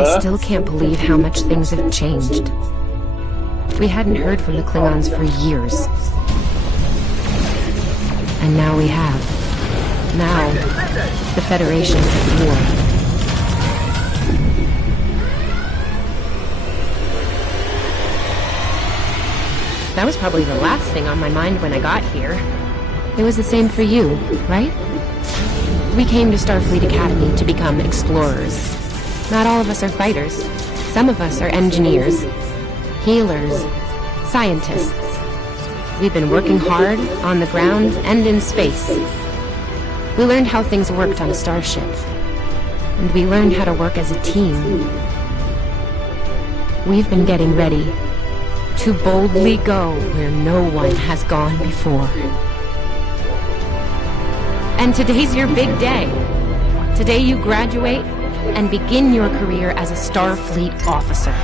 I still can't believe how much things have changed. We hadn't heard from the Klingons for years. And now we have. Now, the Federation's at war. That was probably the last thing on my mind when I got here. It was the same for you, right? We came to Starfleet Academy to become explorers. Not all of us are fighters. Some of us are engineers, healers, scientists. We've been working hard on the ground and in space. We learned how things worked on a starship. And we learned how to work as a team. We've been getting ready to boldly go where no one has gone before. And today's your big day. Today you graduate and begin your career as a Starfleet officer.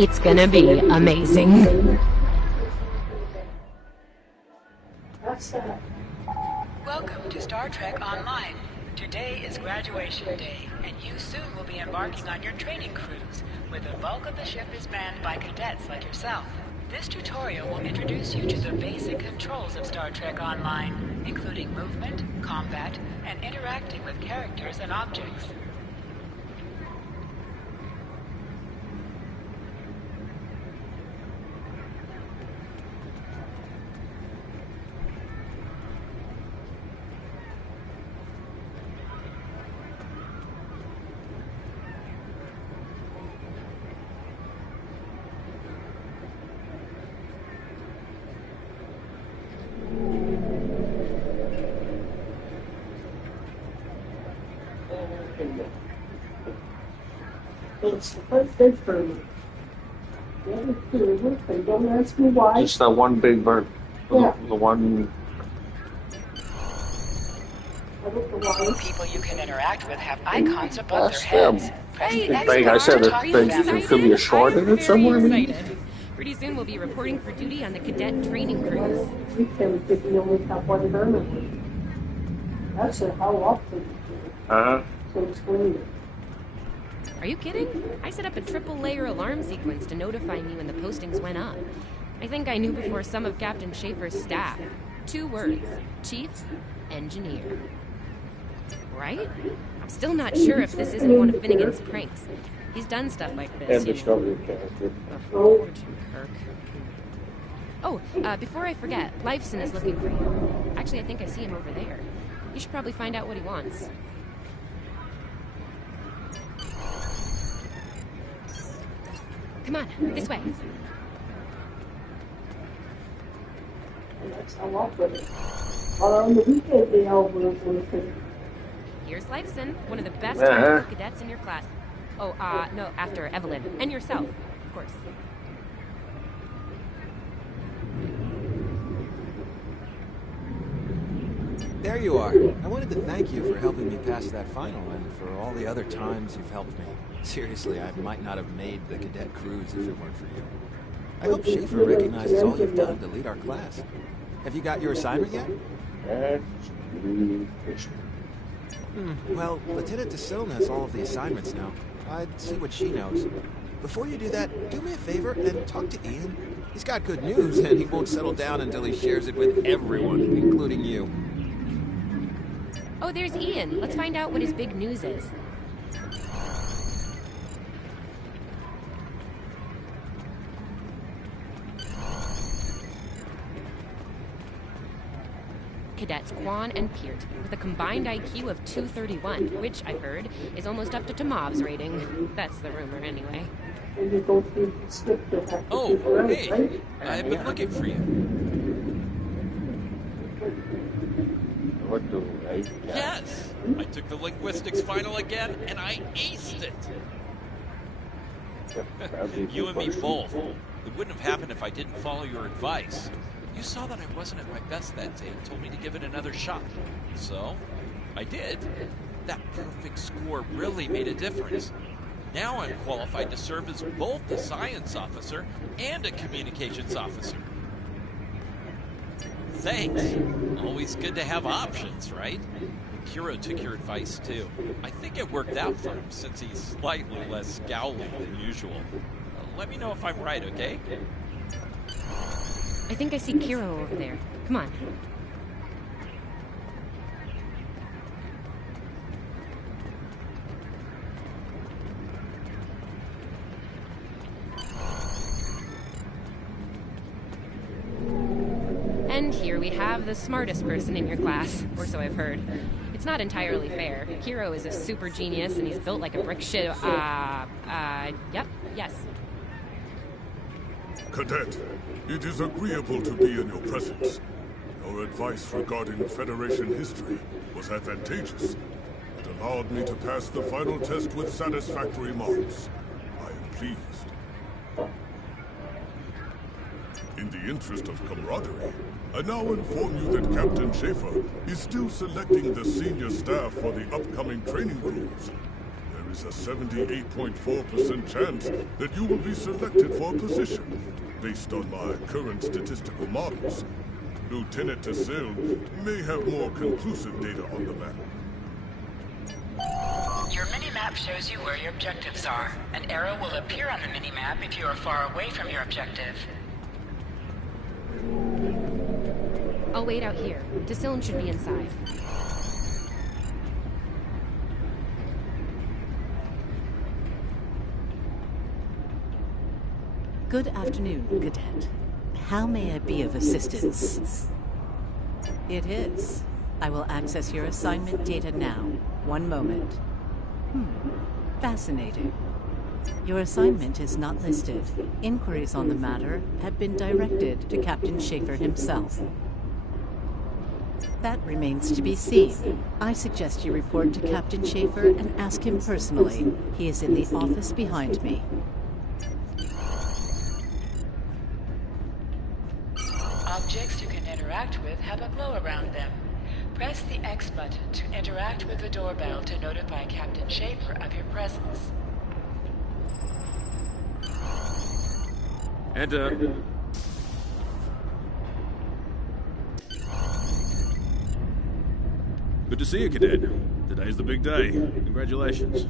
It's gonna be amazing. Welcome to Star Trek Online. Today is graduation day, and you soon will be embarking on your training cruise, where the bulk of the ship is manned by cadets like yourself. This tutorial will introduce you to the basic controls of Star Trek Online, including movement, combat, and interacting with characters and objects. It's the first day for me. Don't ask me why. Just that one big bird. Yeah. The one. People you can interact with have icons above their heads. Great, Big, I said that there could be a short in it somewhere. Excited. Pretty soon we'll be reporting for duty on the cadet training cruise. We can get the only have one vermin. That's how often. So explain it. Are you kidding? I set up a triple-layer alarm sequence to notify me when the postings went up. I think I knew before some of Captain Schaefer's staff. 2 words. Chief Engineer. Right? I'm still not sure if this isn't one of Finnegan's pranks. He's done stuff like this, And you Discovery know. character. Oh, Jim Kirk. Oh, before I forget, Lifeson is looking for you. Actually, I think I see him over there. You should probably find out what he wants. Come on, this way. That's how often. On the weekend, they all work. Here's Lifeson, one of the best technical cadets in your class. Oh, no, after Evelyn. And yourself, of course. There you are. I wanted to thank you for helping me pass that final and for all the other times you've helped me. Seriously, I might not have made the cadet cruise if it weren't for you. I hope Schaefer recognizes all you've done to lead our class. Have you got your assignment yet? Well, Lieutenant DeSilne has all of the assignments now. I'd see what she knows. Before you do that, do me a favor and talk to Ian. He's got good news, and he won't settle down until he shares it with everyone, including you. Oh, there's Ian. Let's find out what his big news is. Cadets Quan and Peart, with a combined IQ of 231, which, I've heard, is almost up to Tomov's rating. That's the rumor, anyway. Oh, hey, I've been looking for you. Yes, I took the linguistics final again, and I aced it. You and me both. It wouldn't have happened if I didn't follow your advice. You saw that I wasn't at my best that day and told me to give it another shot. So, I did. That perfect score really made a difference. Now I'm qualified to serve as both a science officer and a communications officer. Thanks. Always good to have options, right? Kiro took your advice too. I think it worked out for him since he's slightly less scowly than usual. Let me know if I'm right, okay? I think I see Kiro over there. Come on. And here we have the smartest person in your class, or so I've heard. It's not entirely fair. Kiro is a super genius, and he's built like a brick shit. Yep, yes. Cadet, it is agreeable to be in your presence. Your advice regarding Federation history was advantageous. It allowed me to pass the final test with satisfactory marks. I am pleased. In the interest of camaraderie, I now inform you that Captain Schaefer is still selecting the senior staff for the upcoming training cruise. There is a 78.4% chance that you will be selected for a position. Based on my current statistical models, Lieutenant Tassil may have more conclusive data on the matter. Your mini-map shows you where your objectives are. An arrow will appear on the mini-map if you are far away from your objective. I'll wait out here. Tassilin should be inside. Good afternoon, Cadet. How may I be of assistance? It is. I will access your assignment data now. One moment. Fascinating. Your assignment is not listed. Inquiries on the matter have been directed to Captain Schaefer himself. That remains to be seen. I suggest you report to Captain Schaefer and ask him personally. He is in the office behind me. Objects you can interact with have a glow around them. Press the X button to interact with the doorbell to notify Captain Schaefer of your presence. Enter. Good to see you, Cadet. Today's the big day. Congratulations.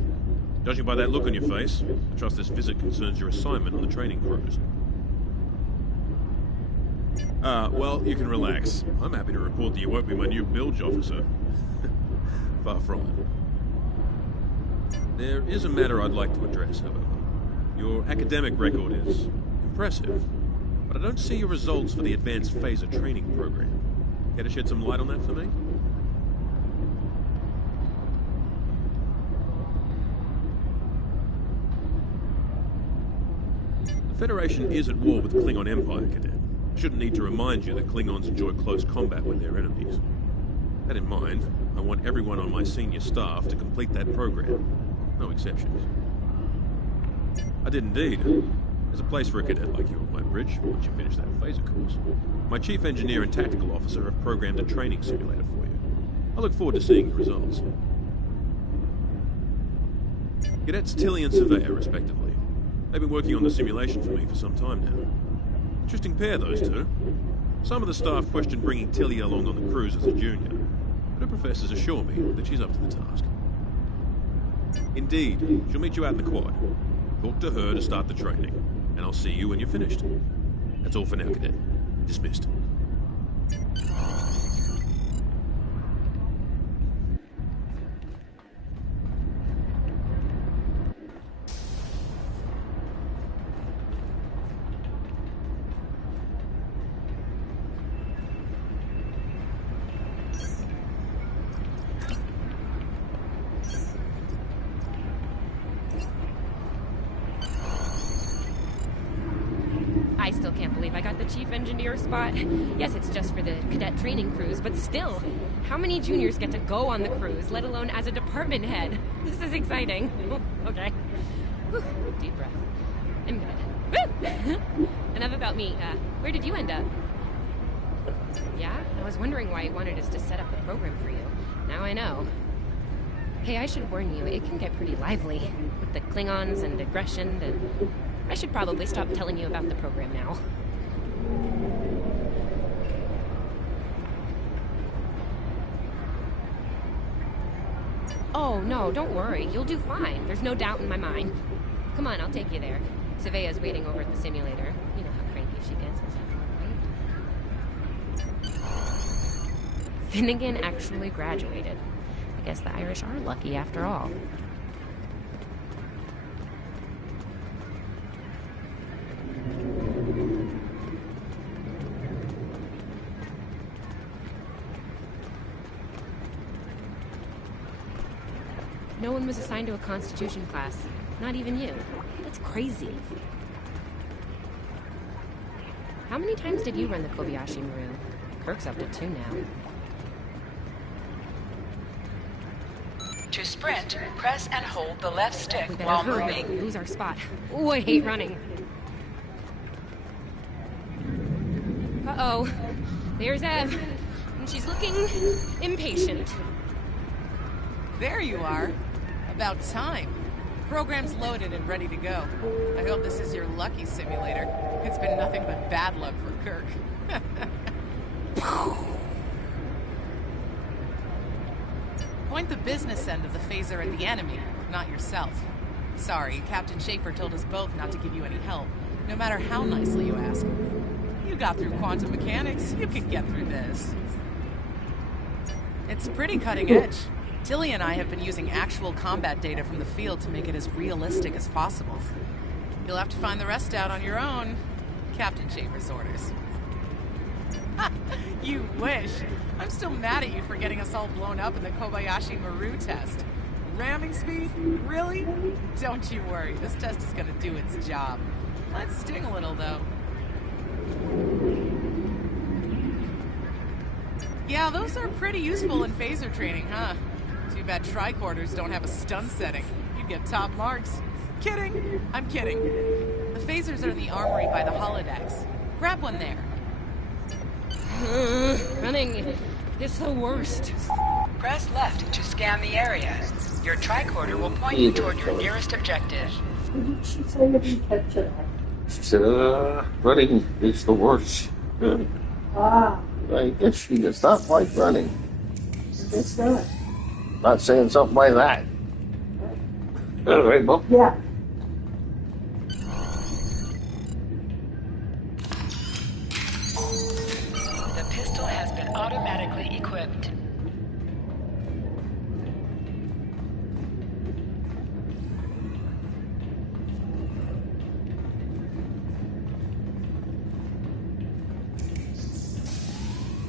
Judging by that look on your face, I trust this visit concerns your assignment on the training cruise. Well, you can relax. I'm happy to report that you won't be my new bilge officer. Far from it. There is a matter I'd like to address, however. Your academic record is impressive, but I don't see your results for the Advanced Phaser Training Program. Care to shed some light on that for me? The Federation is at war with the Klingon Empire, Cadet. I shouldn't need to remind you that Klingons enjoy close combat with their enemies. That in mind, I want everyone on my senior staff to complete that program. No exceptions. I did indeed. There's a place for a cadet like you on my bridge once you finish that phaser course. My chief engineer and tactical officer have programmed a training simulator for you. I look forward to seeing your results. Cadets Tilly and Surveyor, respectively. They've been working on the simulation for me for some time now. Interesting pair, those two. Some of the staff question bringing Tilly along on the cruise as a junior, but her professors assure me that she's up to the task. Indeed, she'll meet you out in the quad. Talk to her to start the training, and I'll see you when you're finished. That's all for now, Cadet. Dismissed. I still can't believe I got the chief engineer spot. Yes, it's just for the cadet training cruise, but still, how many juniors get to go on the cruise, let alone as a department head? This is exciting. Oh, okay. Whew, deep breath. I'm good. Woo! Enough about me. Where did you end up? Yeah? I was wondering why you wanted us to set up the program for you. Now I know. Hey, I should warn you, it can get pretty lively. With the Klingons and aggression and... I should probably stop telling you about the program now. no, don't worry. You'll do fine. There's no doubt in my mind. Come on, I'll take you there. Savea's waiting over at the simulator. You know how cranky she gets with that, right? Finnegan actually graduated. I guess the Irish are lucky after all. No one was assigned to a Constitution class. Not even you. That's crazy. How many times did you run the Kobayashi Maru? Kirk's up to 2 now. To sprint, press and hold the left stick We better while hurry moving. or we'll lose our spot. Oh, I hate running. Uh-oh. There's Ev. And she's looking impatient. There you are. About time. Program's loaded and ready to go. I hope this is your lucky simulator. It's been nothing but bad luck for Kirk. Point the business end of the phaser at the enemy, not yourself. Sorry, Captain Schaefer told us both not to give you any help, no matter how nicely you ask. You got through quantum mechanics, you can get through this. It's pretty cutting edge. Tilly and I have been using actual combat data from the field to make it as realistic as possible. You'll have to find the rest out on your own. Captain Schaefer's orders. You wish. I'm still mad at you for getting us all blown up in the Kobayashi Maru test. Ramming speed? Really? Don't you worry, this test is gonna do its job. Might sting a little, though. Yeah, those are pretty useful in phaser training, huh? Too bad tricorders don't have a stun setting. You'd get top marks. Kidding! I'm kidding. The phasers are in the armory by the holodecks. Grab one there. Running is the worst. Press left to scan the area. Your tricorder will point you toward your nearest objective. Didn't she say you didn't catch it? She said, running is the worst. Ah, I guess she does not like running. it's not. Not saying something like that. Right, Bob? Yeah. The pistol has been automatically equipped.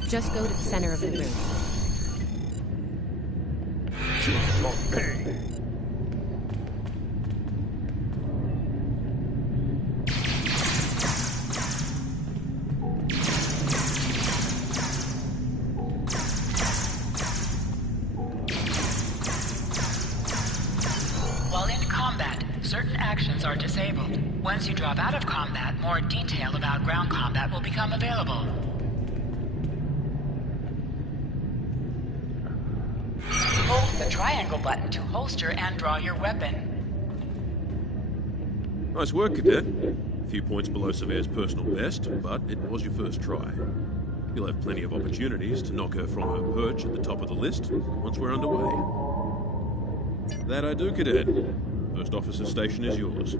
Just go to the center of the room. While in combat, certain actions are disabled. Once you drop out of combat, more detail about ground combat will become available. Hold the triangle button to holster and draw your weapon. Nice work, Cadet. A few points below Surveyor's personal best, but it was your first try. You'll have plenty of opportunities to knock her from her perch at the top of the list once we're underway. That I do, Cadet. First officer station is yours.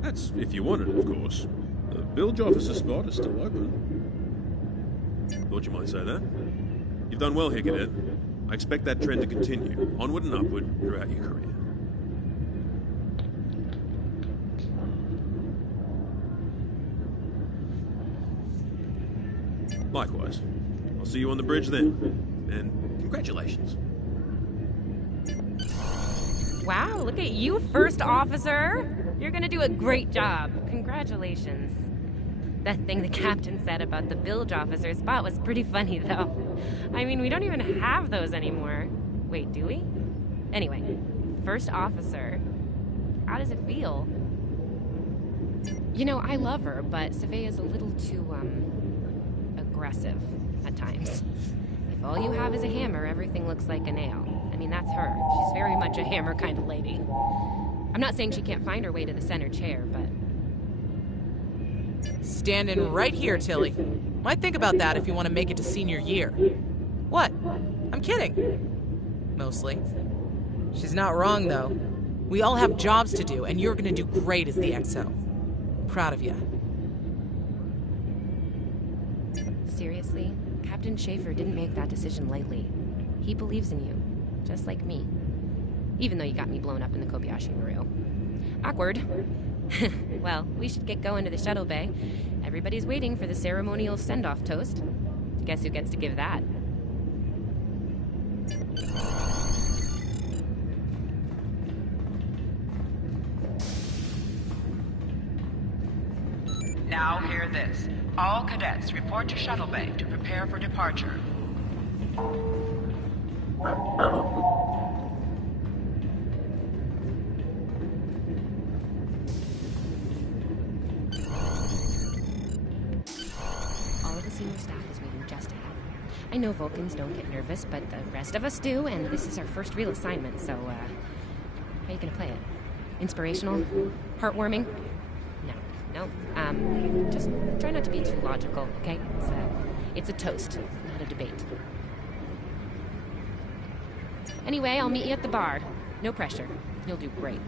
That's if you want it, of course. The bilge officer spot is still open. Thought you might say that. You've done well here, Cadet. I expect that trend to continue, onward and upward, throughout your career. Likewise. I'll see you on the bridge then. And congratulations. Wow, look at you, first officer. You're gonna do a great job. Congratulations. That thing the captain said about the bilge officer spot was pretty funny, though. I mean, we don't even have those anymore. Wait, do we? Anyway, first officer. How does it feel? You know, I love her, but Savea's a little too, aggressive at times. If all you have is a hammer, everything looks like a nail. I mean, that's her. She's very much a hammer kind of lady. I'm not saying she can't find her way to the center chair, but... Standing right here, Tilly. Might think about that if you want to make it to senior year. What? I'm kidding. Mostly. She's not wrong, though. We all have jobs to do, and you're gonna do great as the XO. Proud of you. Seriously, Captain Schaefer didn't make that decision lightly. He believes in you, just like me. Even though you got me blown up in the Kobayashi Maru. Awkward. Well, we should get going to the shuttle bay. Everybody's waiting for the ceremonial send-off toast. Guess who gets to give that? Now hear this. All cadets report to shuttle bay to prepare for departure. All of the senior staff is waiting just ahead. I know Vulcans don't get nervous, but the rest of us do, and this is our first real assignment, so, how are you gonna play it? Inspirational? Heartwarming? No. Just try not to be too logical, okay? It's a toast, not a debate. Anyway, I'll meet you at the bar. No pressure. You'll do great.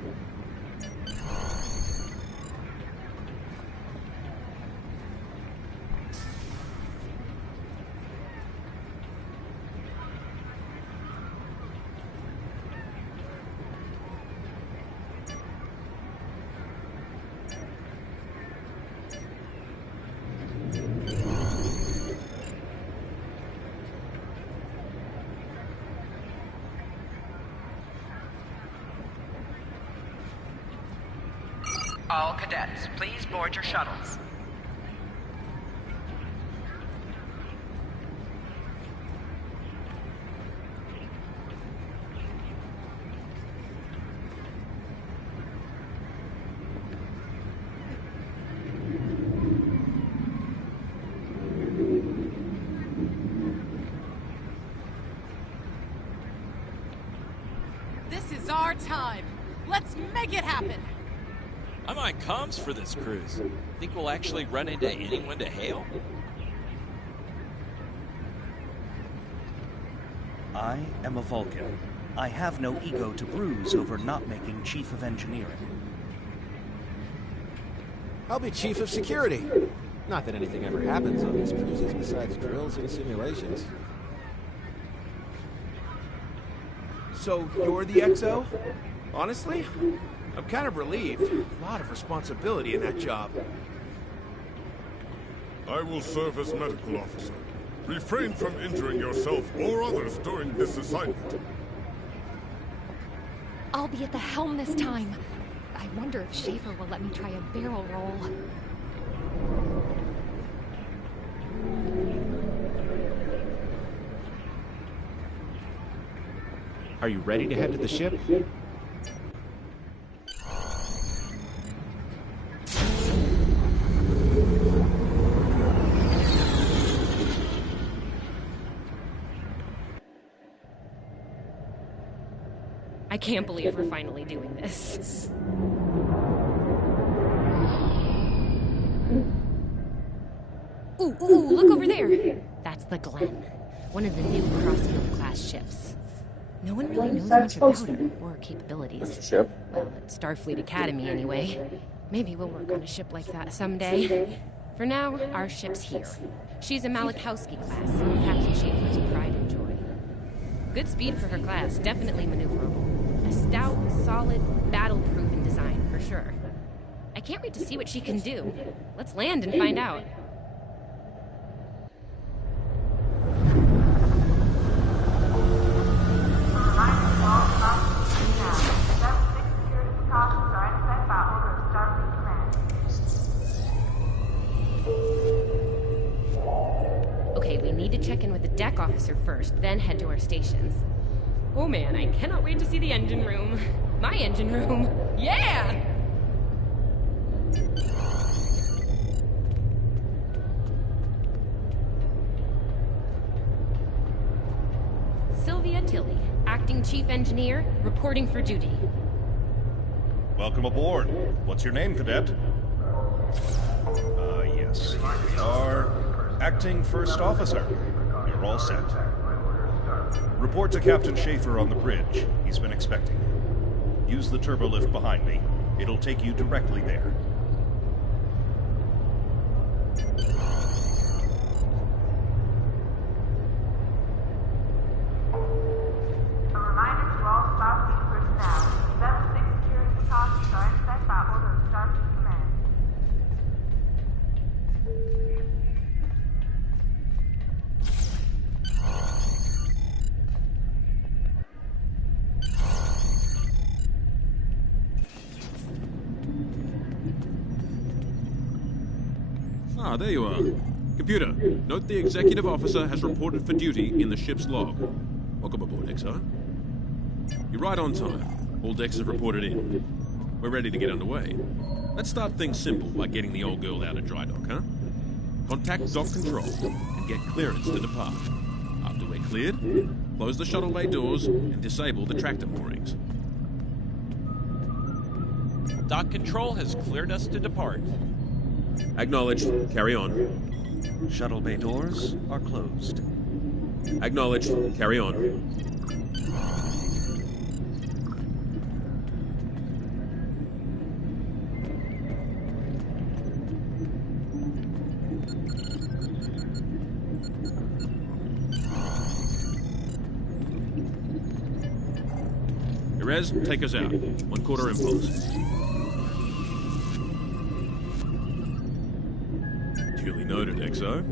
All cadets, please board your shuttles. This is our time. Let's make it happen. I'm on comms for this cruise. Think we'll actually run into anyone to hail? I am a Vulcan. I have no ego to bruise over not making Chief of Engineering. I'll be Chief of Security. Not that anything ever happens on these cruises besides drills and simulations. So, you're the XO? Honestly, I'm kind of relieved. A lot of responsibility in that job. I will serve as medical officer. Refrain from injuring yourself or others during this assignment. I'll be at the helm this time. I wonder if Schaefer will let me try a barrel roll. Are you ready to head to the ship? I can't believe we're finally doing this. Ooh, look over there! That's the Glen, one of the new Crossfield-class ships. No one really knows much about her or her capabilities. Ship? Well, at Starfleet Academy, anyway. Maybe we'll work on a ship like that someday. For now, our ship's here. She's a Malachowski class, Captain Schaefer's pride and joy. Good speed for her class, definitely maneuverable. A stout, solid, battle-proven design, for sure. I can't wait to see what she can do. Let's land and find out. Okay, we need to check in with the deck officer first, then head to our stations. Oh man, I cannot wait to see the engine room. My engine room. Yeah! Sylvia Tilley, acting chief engineer, reporting for duty. Welcome aboard. What's your name, Cadet? Yes, here we are. Acting First Officer. You're all set. Report to Captain Schaefer on the bridge. He's been expecting you. Use the turbolift behind me. It'll take you directly there. Ah, there you are. Computer, note the executive officer has reported for duty in the ship's log. Welcome aboard, XO. You're right on time. All decks have reported in. We're ready to get underway. Let's start things simple by getting the old girl out of dry dock, huh? Contact dock control and get clearance to depart. After we're cleared, close the shuttle bay doors and disable the tractor moorings. Dock control has cleared us to depart. Acknowledged. Carry on. Shuttle bay doors are closed. Acknowledged. Carry on. Perez, take us out. 1/4 impulse. Duly noted, XO.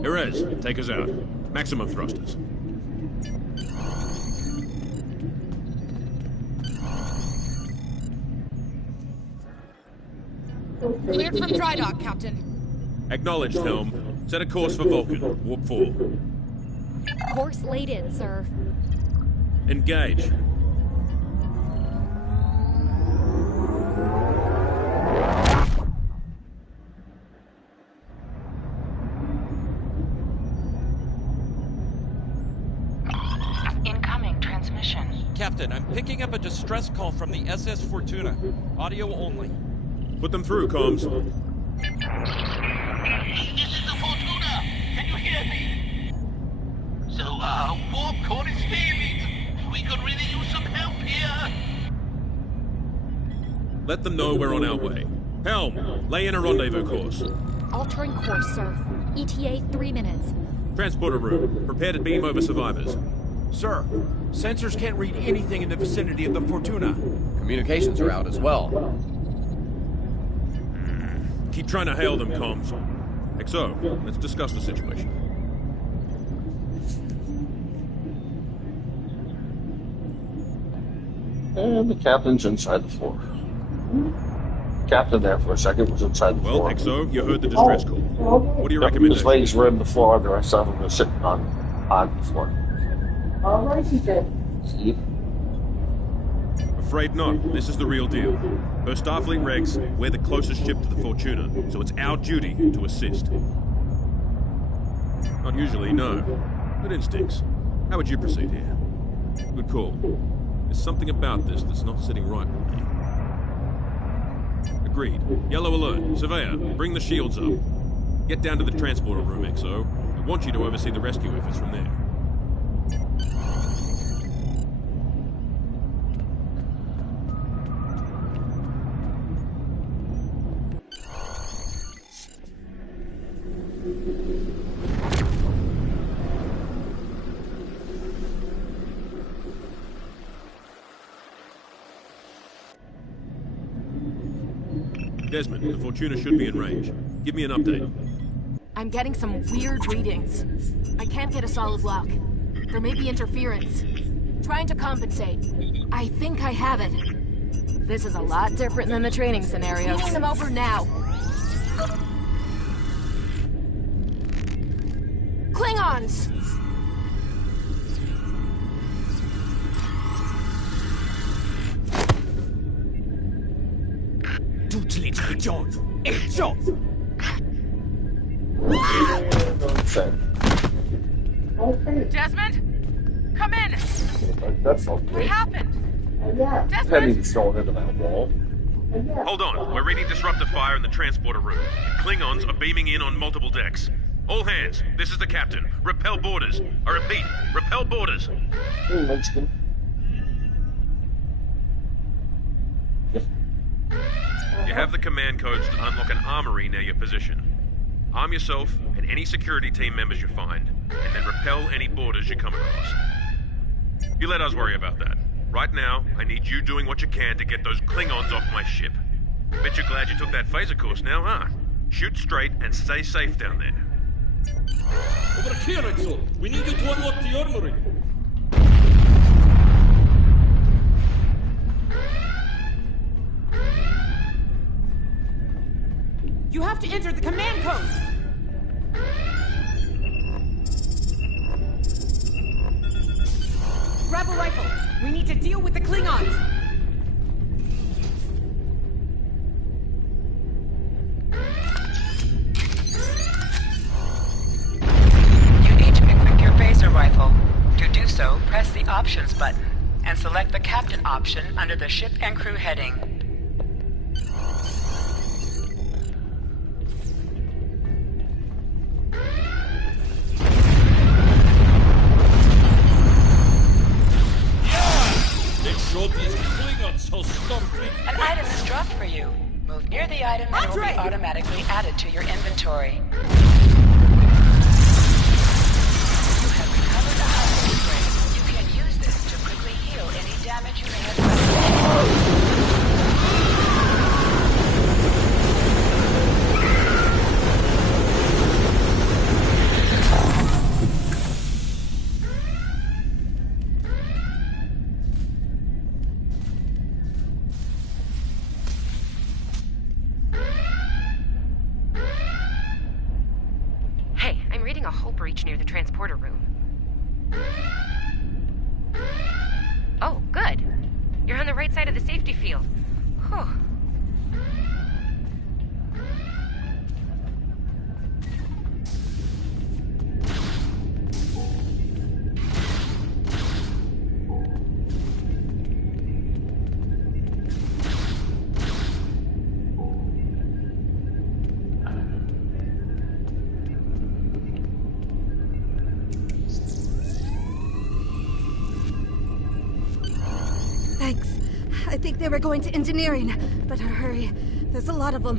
Perez, take us out. Maximum thrusters. Cleared from dry dock, Captain. Acknowledged, Helm. Set a course for Vulcan. Warp 4. Course laid in, sir. Engage. Incoming transmission. Captain, I'm picking up a distress call from the SS Fortuna. Audio only. Put them through, comms. This is the Fortuna! Can you hear me? So, warp core is failing. We could really use some help here. Let them know we're on our way. Helm, lay in a rendezvous course. Altering course, sir. ETA 3 minutes. Transporter room. Prepare to beam over survivors. Sir, sensors can't read anything in the vicinity of the Fortuna. Communications are out as well. Keep trying to hail them, comms. XO, let's discuss the situation. And the captain's inside the floor. Captain there for a second was inside the floor. Well, XO, you heard the distress call. What do you recommend? His legs were in the floor, the rest of them were sitting on the floor. All right, he said. See? Afraid not. This is the real deal. Per Starfleet regs, we're the closest ship to the Fortuna, so it's our duty to assist. Not usually, no. Good instincts. How would you proceed here? Good call. There's something about this that's not sitting right with me. Agreed. Yellow alert. Surveyor, bring the shields up. Get down to the transporter room, XO. I want you to oversee the rescue efforts from there. Desmond, the Fortuna should be in range. Give me an update. I'm getting some weird readings. I can't get a solid lock. There may be interference. Trying to compensate. I think I have it. This is a lot different than the training scenarios. Feeding them over now. Klingons! Desmond? Come in! That's not What good. happened? Desmond? Penny's thrown into that wall. Hold on. We're reading disruptor fire in the transporter room. Klingons are beaming in on multiple decks. All hands, this is the captain. Repel borders. I repeat, repel borders. Hey, Mexican. You have the command codes to unlock an armory near your position. Arm yourself and any security team members you find, and then repel any borders you come across. You let us worry about that. Right now, I need you doing what you can to get those Klingons off my ship. Bet you're glad you took that phaser course now, huh? Shoot straight and stay safe down there. Over here, Exo. We need you to unlock the armory. You have to enter the command codes! Grab a rifle! We need to deal with the Klingons! You need to equip your phaser rifle. To do so, press the Options button and select the Captain option under the Ship and Crew heading. An item is dropped for you. Move near the item and it will be automatically added to your inventory. You have recovered a healing spray. You can use this to quickly heal any damage you may have sustained. A hull breach near the transporter room. Oh, good. You're on the right side of the safety field. Whew. Thanks. I think they were going to engineering. Better hurry. There's a lot of them.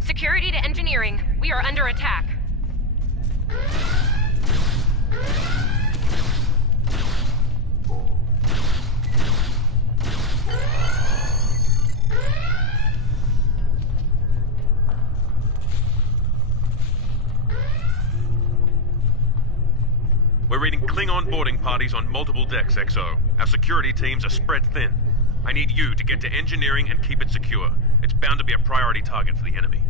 Security to engineering. We are under attack. We're reading Klingon boarding parties on multiple decks, XO. Our security teams are spread thin. I need you to get to engineering and keep it secure. It's bound to be a priority target for the enemy.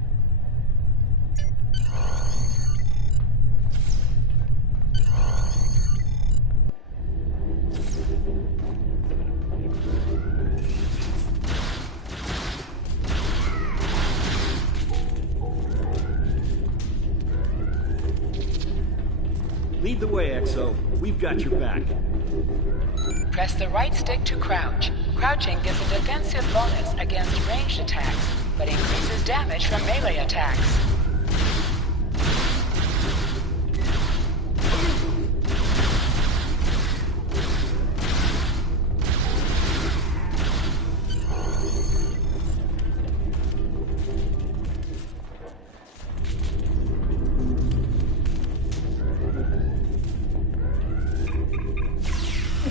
Lead the way, XO. We've got your back. Press the right stick to crouch. Crouching gives a defensive bonus against ranged attacks, but increases damage from melee attacks.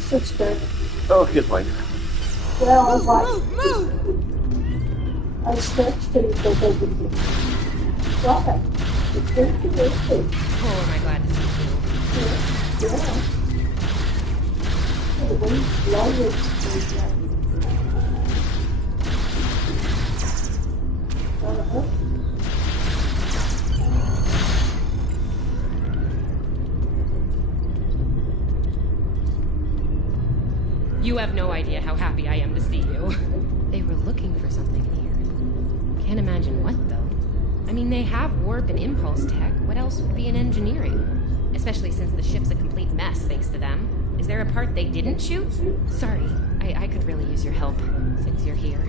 It's good. Oh, good point. Yeah, I was like, I stretched and it goes over to drop it. It's good to do. Oh, am I glad to see you. Yeah. The wind's blowing. You have no idea how happy I am to see you. They were looking for something here. Can't imagine what, though. I mean, they have warp and impulse tech. What else would be in engineering? Especially since the ship's a complete mess, thanks to them. Is there a part they didn't shoot? Sorry, I could really use your help, since you're here.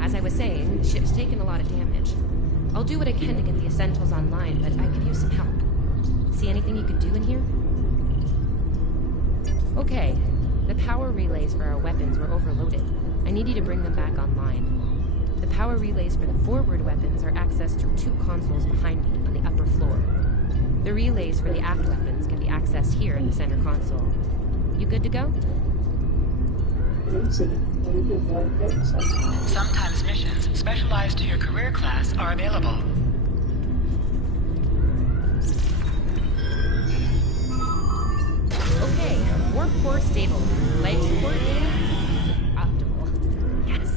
As I was saying, the ship's taken a lot of damage. I'll do what I can to get the essentials online, but I could use some help. See anything you could do in here? Okay. The power relays for our weapons were overloaded. I need you to bring them back online. The power relays for the forward weapons are accessed through 2 consoles behind me on the upper floor. The relays for the aft weapons can be accessed here in the center console. You good to go? Sometimes missions specialized to your career class are available. Okay, warp core stable. Leg support optimal. Yes.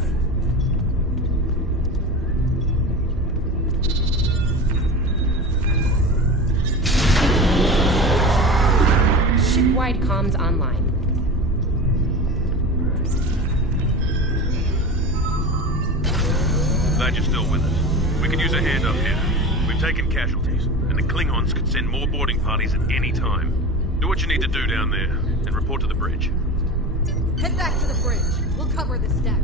Shipwide comms online. Glad you're still with us. We could use a hand up here. We've taken casualties, and the Klingons could send more boarding parties at any time. Do what you need to do down there, and report to the bridge. Head back to the bridge. We'll cover this deck.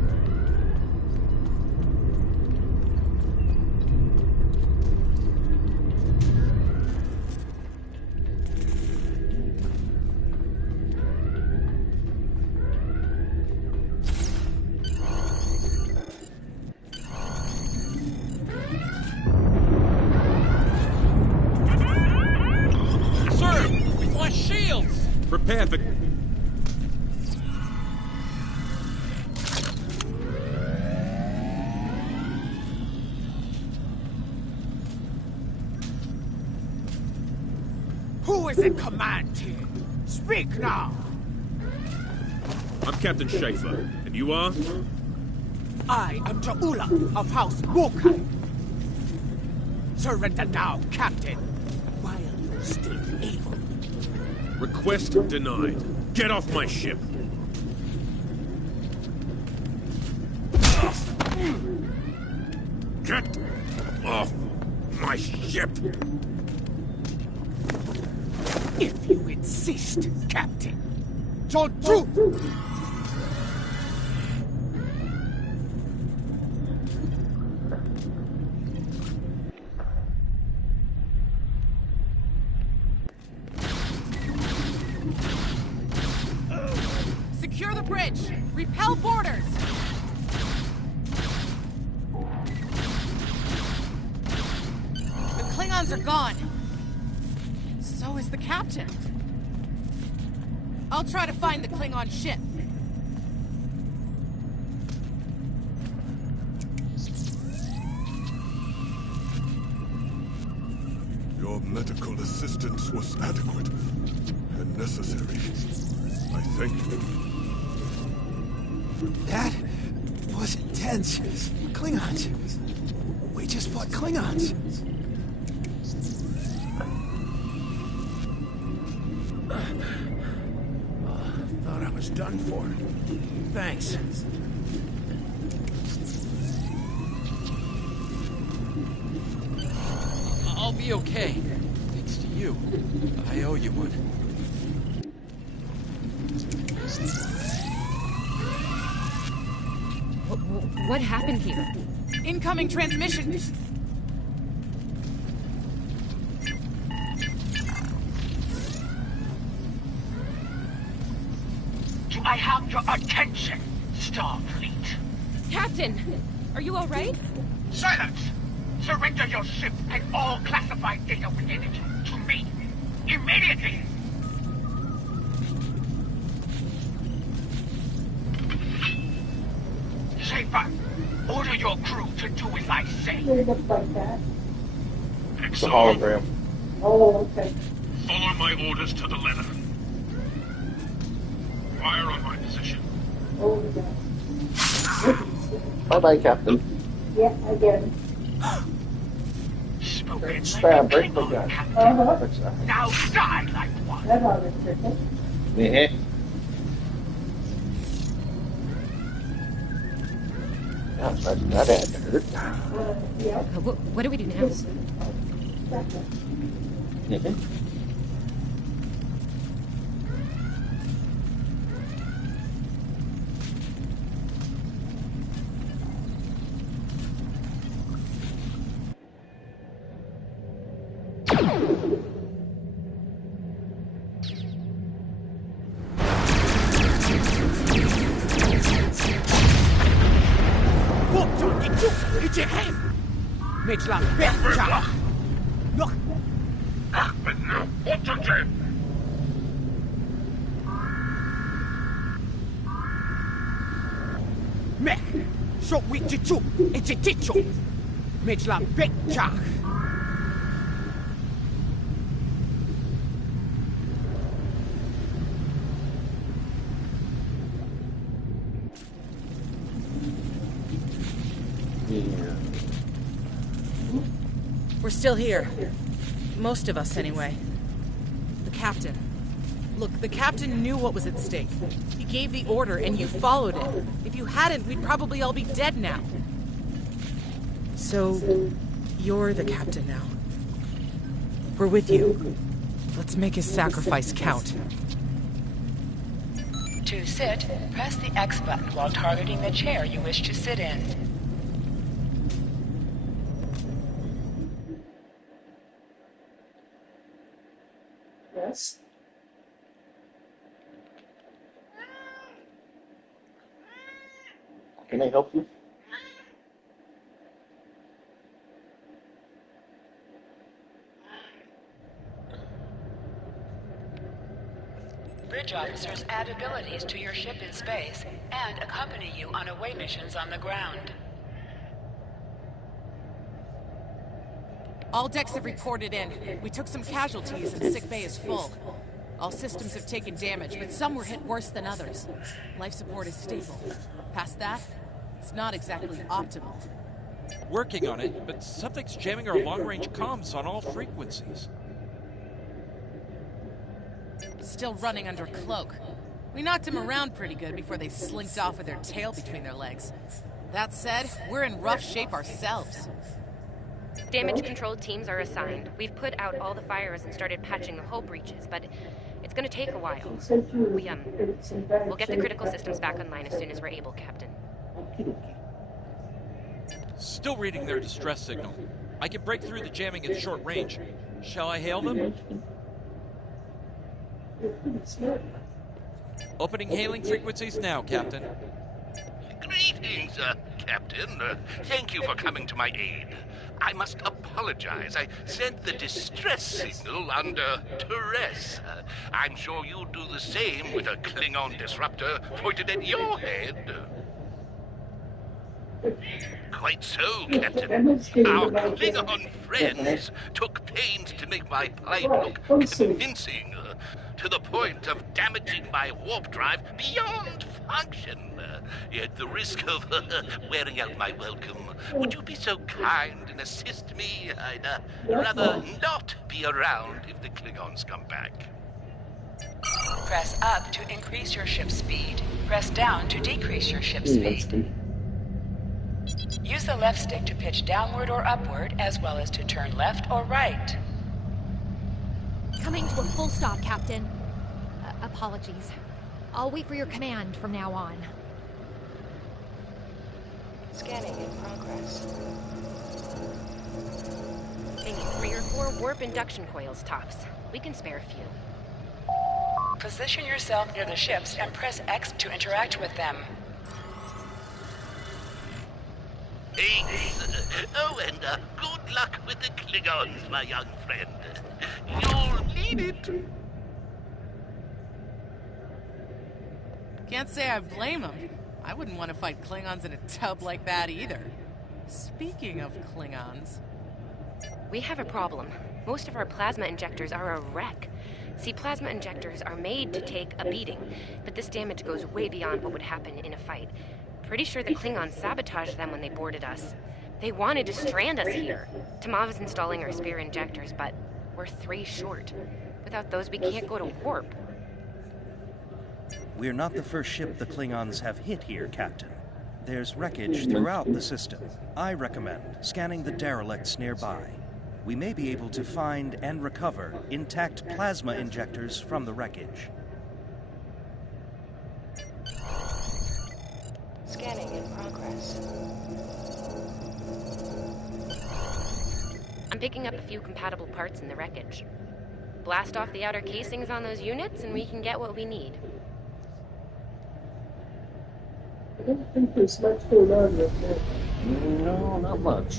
Prepare for... Who is in command here? Speak now! I'm Captain Schaefer, and you are? I am Ta'ula of House Mukai. Surrender now, Captain, while you're still able. Request denied. Get off my ship! Get off my ship! If you insist, Captain. Tonju! Secure the bridge! Repel boarders! The Klingons are gone. So is the captain. I'll try to find the Klingon ship. Your medical assistance was adequate and necessary. I thank you. That was intense. Klingons. We just fought Klingons. Thought I was done for. Thanks. I'll be okay. Thanks to you. I owe you one. What happened here? Incoming transmission! Do I have your attention, Starfleet? Captain! Are you alright? Silence! Surrender your ship and all classified data within it to me. Immediately! Schaefer, order your crew to do as I say. It looks like that. It's a hologram. Oh, okay. Follow my orders to the letter. Fire on my position. Oh, yeah. Bye-bye, Captain. Yeah, I get it. Spoken Stab, like a break the gun. Klingon, Captain. Now die like one. That's how this tricky. Yeah. That had to hurt. What do we do now? We're still here. Most of us, anyway. The captain. Look, the captain knew what was at stake. He gave the order, and you followed it. If you hadn't, we'd probably all be dead now. So, you're the captain now. We're with you. Let's make his sacrifice count. To sit, press the X button while targeting the chair you wish to sit in. Yes. Can I help you? Bridge officers add abilities to your ship in space and accompany you on away missions on the ground. All decks have reported in. We took some casualties and sick bay is full. All systems have taken damage, but some were hit worse than others. Life support is stable. Past that, it's not exactly optimal. Working on it, but something's jamming our long-range comms on all frequencies. Still running under cloak. We knocked him around pretty good before they slinked off with their tail between their legs. That said, we're in rough shape ourselves. Damage control teams are assigned. We've put out all the fires and started patching the hull breaches, but it's gonna take a while. We'll get the critical systems back online as soon as we're able, Captain. Still reading their distress signal. I can break through the jamming at short range. Shall I hail them? Opening hailing frequencies now, Captain. Greetings, Captain. Thank you for coming to my aid. I must apologize. I sent the distress signal under duress. I'm sure you'd do the same with a Klingon disruptor pointed at your head. Quite so, Captain. Our Klingon friends took pains to make my plight look convincing, to the point of damaging my warp drive beyond function. At the risk of wearing out my welcome, would you be so kind and assist me? I'd rather not be around if the Klingons come back. Press up to increase your ship's speed. Press down to decrease your ship's speed. Use the left stick to pitch downward or upward, as well as to turn left or right. Coming to a full stop, Captain. Apologies. I'll wait for your command from now on. Scanning in progress. They need 3 or 4 warp induction coils tops. We can spare a few. Position yourself near the ships and press X to interact with them. Thanks. Oh, and good luck with the Klingons, my young friend. You'll need it. Can't say I blame him. I wouldn't want to fight Klingons in a tub like that either. Speaking of Klingons... We have a problem. Most of our plasma injectors are a wreck. See, plasma injectors are made to take a beating, but this damage goes way beyond what would happen in a fight. Pretty sure the Klingons sabotaged them when they boarded us. They wanted to strand us here. Tamav is installing our spare injectors, but we're 3 short. Without those, we can't go to warp. We're not the first ship the Klingons have hit here, Captain. There's wreckage throughout the system. I recommend scanning the derelicts nearby. We may be able to find and recover intact plasma injectors from the wreckage. Scanning in progress. I'm picking up a few compatible parts in the wreckage. Blast off the outer casings on those units and we can get what we need. I don't think there's much going on right now. No, not much.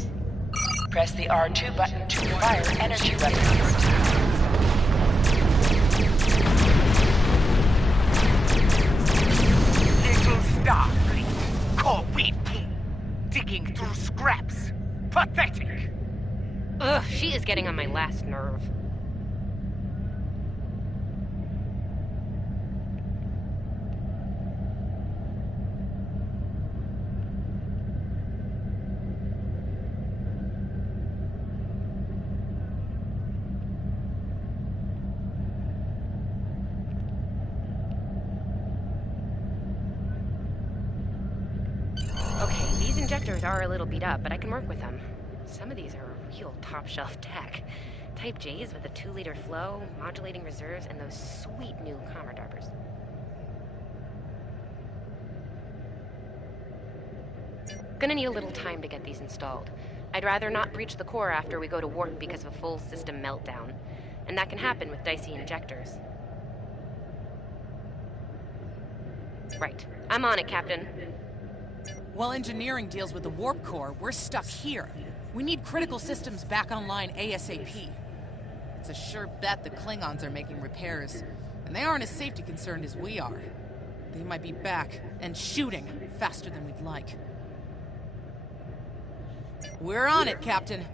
Press the R2 button to fire energy weapons. Little Starfleet, called weed poo, digging through scraps. Pathetic. Ugh, she is getting on my last nerve. Okay, these injectors are a little beat up, but I can work with them. Some of these are real top-shelf tech. Type J's with a 2-liter flow, modulating reserves, and those sweet new Commodarbers. Gonna need a little time to get these installed. I'd rather not breach the core after we go to warp because of a full system meltdown. And that can happen with dicey injectors. Right. I'm on it, Captain. While engineering deals with the warp core, we're stuck here. We need critical systems back online ASAP. It's a sure bet the Klingons are making repairs, and they aren't as safety concerned as we are. They might be back and shooting faster than we'd like. We're on it, Captain.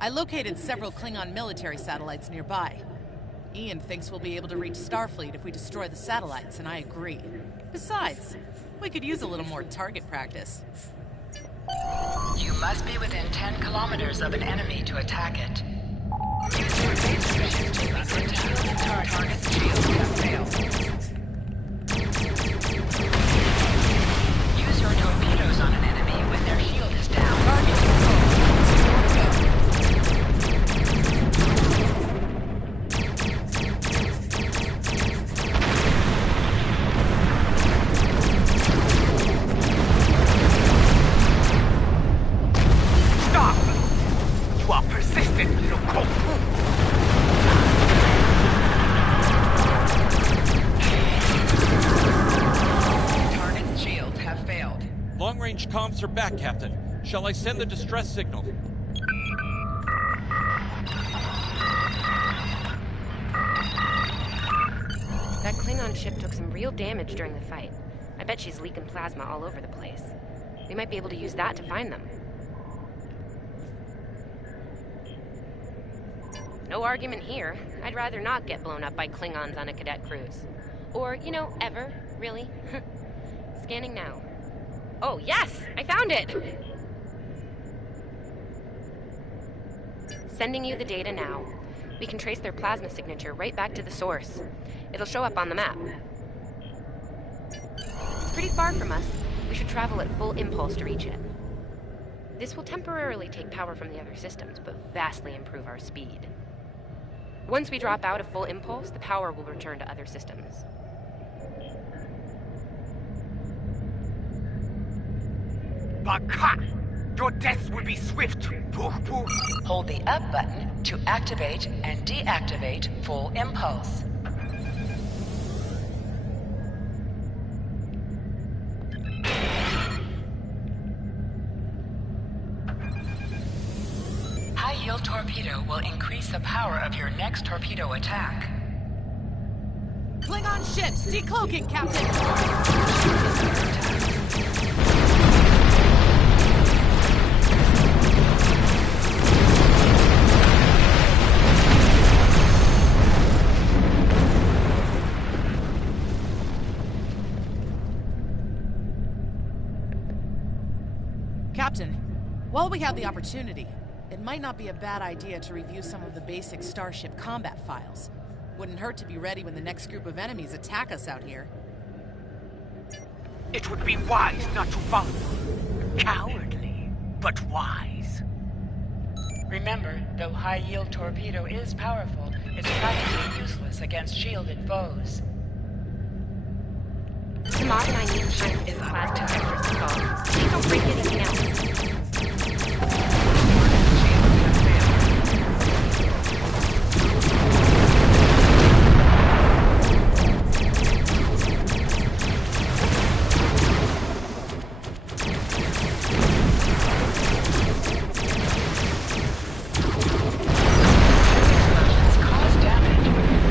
I located several Klingon military satellites nearby. Ian thinks we'll be able to reach Starfleet if we destroy the satellites, and I agree. Besides, we could use a little more target practice. You must be within 10 kilometers of an enemy to attack it. Use your laser vision to uncontaminate the target's shield have failed. Use your torpedoes on an enemy when their shield is down. Target Long-range comms are back, Captain. Shall I send the distress signal? That Klingon ship took some real damage during the fight. I bet she's leaking plasma all over the place. We might be able to use that to find them. No argument here. I'd rather not get blown up by Klingons on a cadet cruise. Or, you know, ever, really. Scanning now. Oh, yes! I found it! Sending you the data now. We can trace their plasma signature right back to the source. It'll show up on the map. It's pretty far from us. We should travel at full impulse to reach it. This will temporarily take power from the other systems, but vastly improve our speed. Once we drop out of full impulse, the power will return to other systems. Baka! Your death will be swift, Pooh Pooh! Hold the up button to activate and deactivate full impulse. High-yield torpedo will increase the power of your next torpedo attack. Klingon ships decloaking, Captain! Captain, while we have the opportunity, it might not be a bad idea to review some of the basic Starship combat files. Wouldn't hurt to be ready when the next group of enemies attack us out here. It would be wise not to follow. Cowardly, but wise. Remember, though high-yield torpedo is powerful, it's practically useless against shielded foes. The mod and I need to find is plasma detectors installed. Please don't break anything else. Cause damage.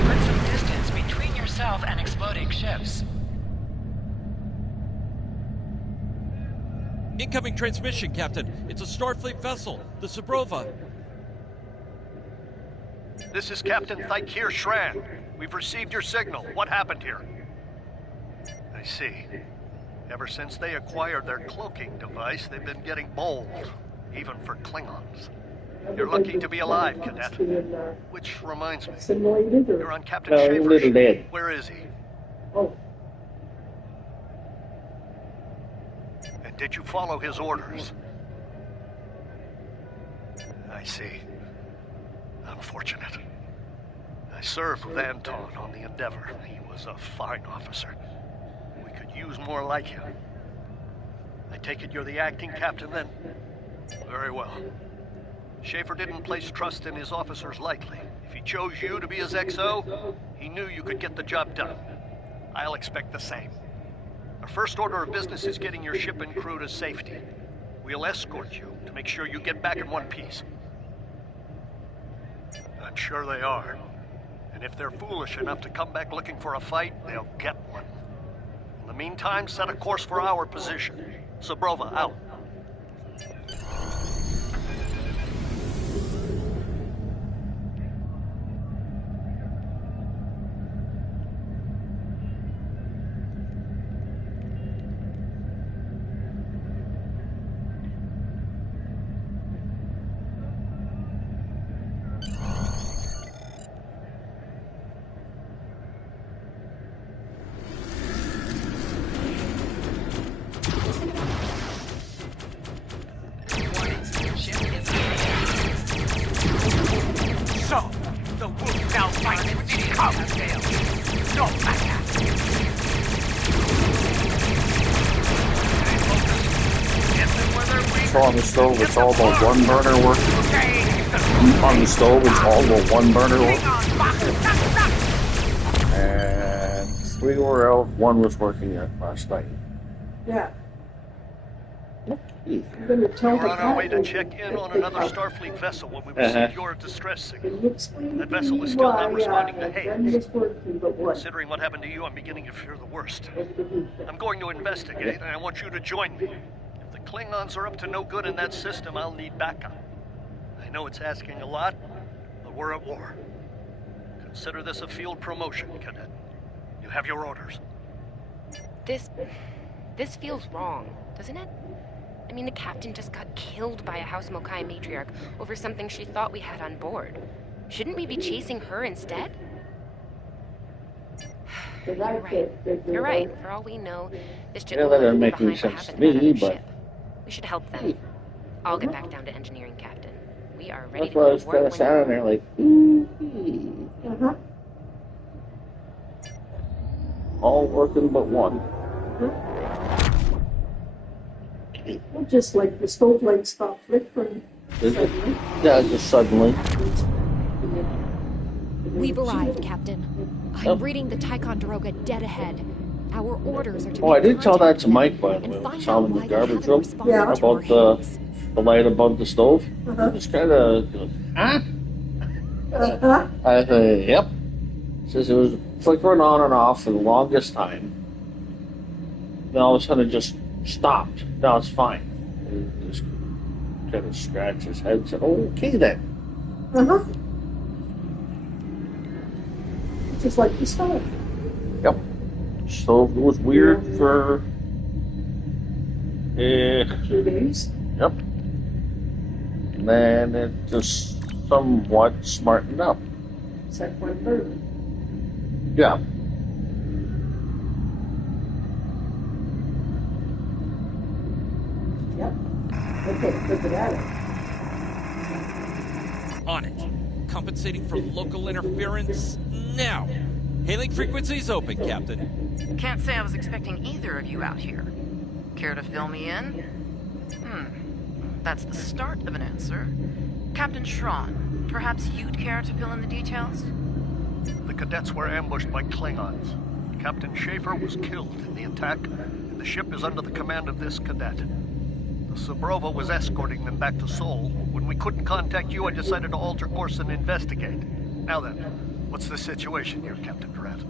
Put some distance between yourself and exploding ships. Incoming transmission, Captain. It's a Starfleet vessel, the Zabrova. This is Captain Thykir Shran. We've received your signal. What happened here? I see. Ever since they acquired their cloaking device, they've been getting bold, even for Klingons. You're lucky to be alive, Cadet. Which reminds me, you're on Captain Schaefer's ship. Where is he? Oh. And did you follow his orders? I see. Unfortunate. I served with Anton on the Endeavor. He was a fine officer. We could use more like him. I take it you're the acting captain then? Very well. Schaefer didn't place trust in his officers lightly. If he chose you to be his XO, he knew you could get the job done. I'll expect the same. Our first order of business is getting your ship and crew to safety. We'll escort you to make sure you get back in one piece. I'm sure they are. And if they're foolish enough to come back looking for a fight, they'll get one. In the meantime, set a course for our position. Zabrova, out. So, the wolf now fights with his cub. No matter. So on the stove, it's all the one burner work. On the stove, it's all the one burner work. And 3 were out, 1 was working last night. Yeah. We're on our way to check in on another Starfleet vessel when we received your distress signal. That vessel is still not responding to hails. Considering what happened to you, I'm beginning to fear the worst. I'm going to investigate, and I want you to join me. If the Klingons are up to no good in that system, I'll need backup. I know it's asking a lot, but we're at war. Consider this a field promotion, Cadet. You have your orders. This feels wrong, doesn't it? I mean, the captain just got killed by a House Mokai matriarch over something she thought we had on board. Shouldn't we be chasing her instead? You're right. You're right. For all we know, this ship will That be doesn't make any behind what sense to happened to that me, other but ship. We should help them. I'll get back down to engineering, Captain. We are ready that's to why I go was to kind work of standing there like, all working but one. Just like the stove light stopped flickering. Is it? Yeah, just suddenly. We've arrived, Captain. I'm reading the Ticonderoga dead ahead. Our orders are to Oh, I did tell that to Mike, by the way, when I saw him in the garbage room, about the light above the stove. Just kind of, huh? I said, yep. Says it was flickering on and off for the longest time. Then all of a sudden it just stopped. Now it's fine. He just kind of scratched his head and said, okay then. Just like the stove. Yep. Stove was weird for 2 days. Yep. And then it just somewhat smartened up. Except one bird. Yeah. Yep. On it. Compensating for local interference now. Hailing frequencies open, Captain. Can't say I was expecting either of you out here. Care to fill me in? That's the start of an answer. Captain Schrawn, perhaps you'd care to fill in the details? The cadets were ambushed by Klingons. Captain Schaefer was killed in the attack, and the ship is under the command of this cadet. The Sabrova was escorting them back to Seoul. When we couldn't contact you, I decided to alter course and investigate. Now then, what's the situation here, Captain Durant?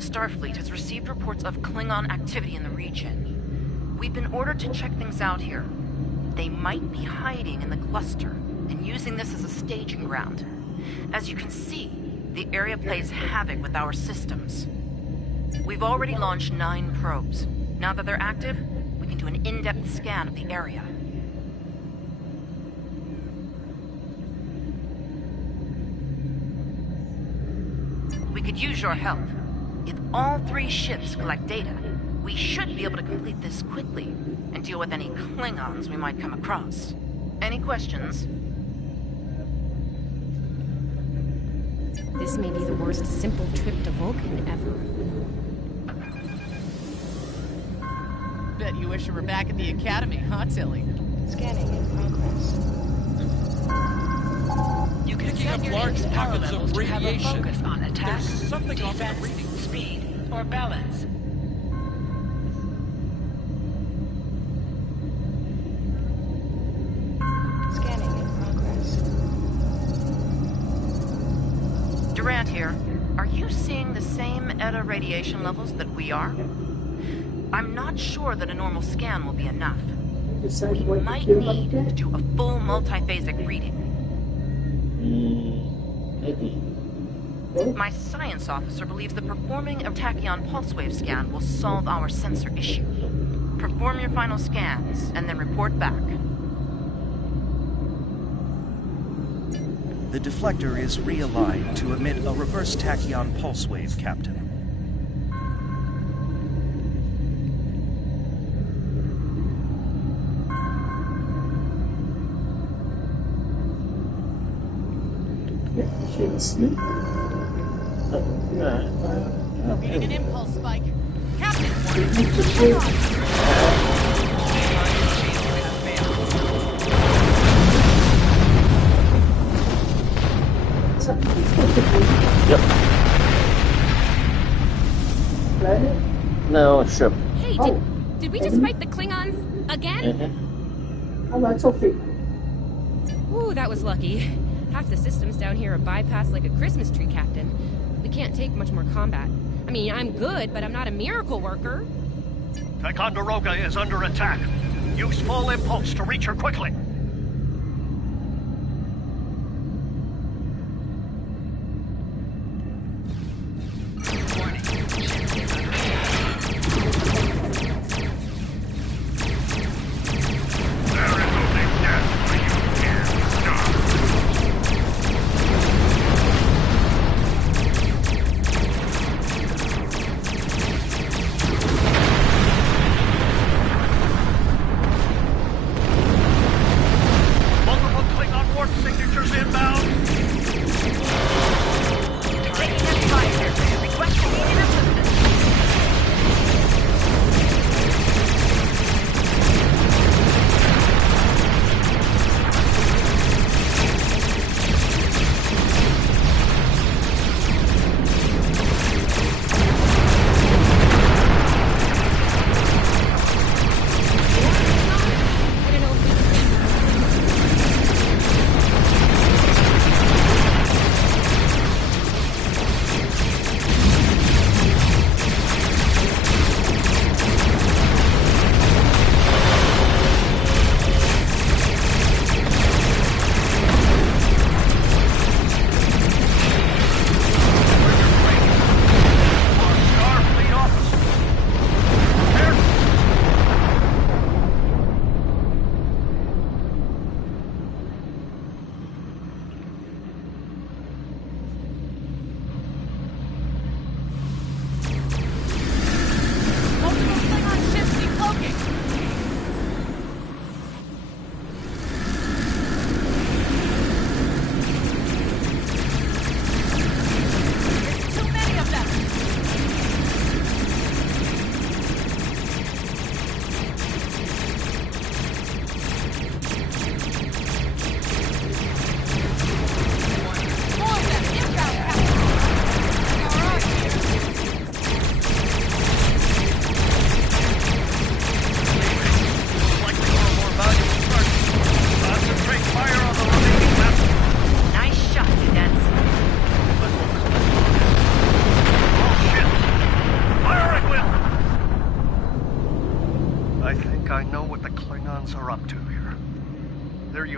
Starfleet has received reports of Klingon activity in the region. We've been ordered to check things out here. They might be hiding in the cluster and using this as a staging ground. As you can see, the area plays havoc with our systems. We've already launched 9 probes. Now that they're active, we can do an in-depth scan of the area. We could use your help. If all 3 ships collect data, we should be able to complete this quickly and deal with any Klingons we might come across. Any questions? This may be the worst simple trip to Vulcan ever. Bet you wish you were back at the Academy, huh, Tilly? Scanning in progress. You can Picking up set your large ship's power pockets levels of to have a radiation. focus on attack, There's something off in the defense, reading. speed, or balance. Scanning in progress. Durant here. Are you seeing the same ETA radiation levels that we are? I'm not sure that a normal scan will be enough. We might need to do a full multiphasic reading. My science officer believes that performing a tachyon pulse wave scan will solve our sensor issue. Perform your final scans, and then report back. The deflector is realigned to emit a reverse tachyon pulse wave, Captain. Reading an impulse spike. Captain! Yep. No, a ship. Hey, did we just fight the Klingons again? Oh, that's okay. Ooh, that was lucky. Half the systems down here are bypassed like a Christmas tree, Captain. We can't take much more combat. I mean, I'm good, but I'm not a miracle worker. Ticonderoga is under attack. Use full impulse to reach her quickly.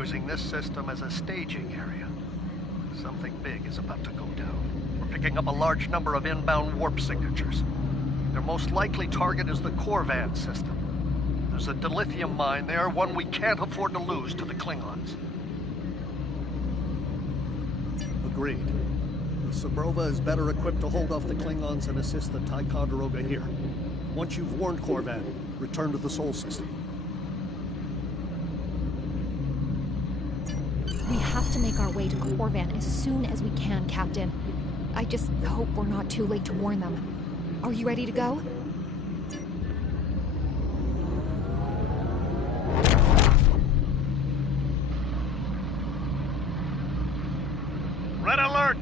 using this system as a staging area. Something big is about to go down. We're picking up a large number of inbound warp signatures. Their most likely target is the Corvan system. There's a dilithium mine there, one we can't afford to lose to the Klingons. Agreed. The Sabrova is better equipped to hold off the Klingons and assist the Ticonderoga here. Once you've warned Corvan, return to the Sol system. We have to make our way to Corvan as soon as we can, Captain. I just hope we're not too late to warn them. Are you ready to go? Red alert!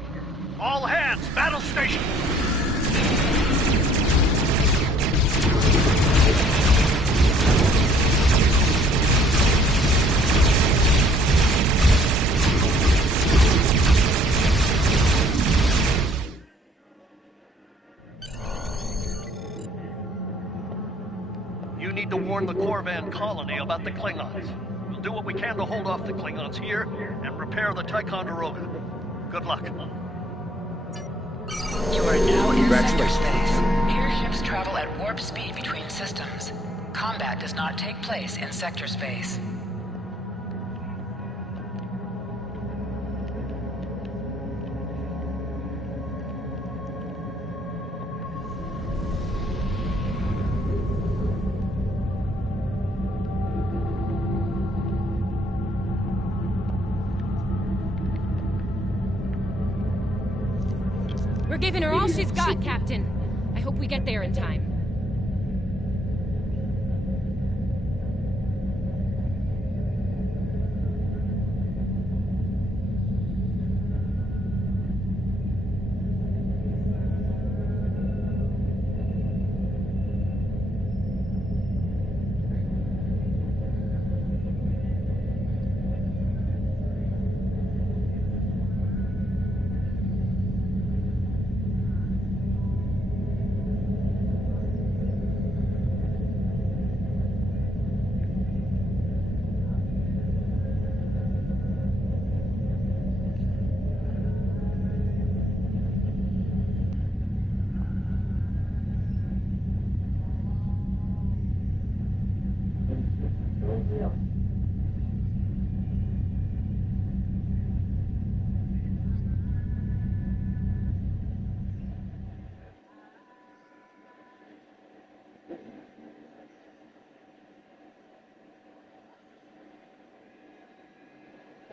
All hands, battle station! You need to warn the Corvan colony about the Klingons. We'll do what we can to hold off the Klingons here and repair the Ticonderoga. Good luck. You are now in sector space. Airships travel at warp speed between systems. Combat does not take place in sector space. We're giving her all she's got, Captain. I hope we get there in time.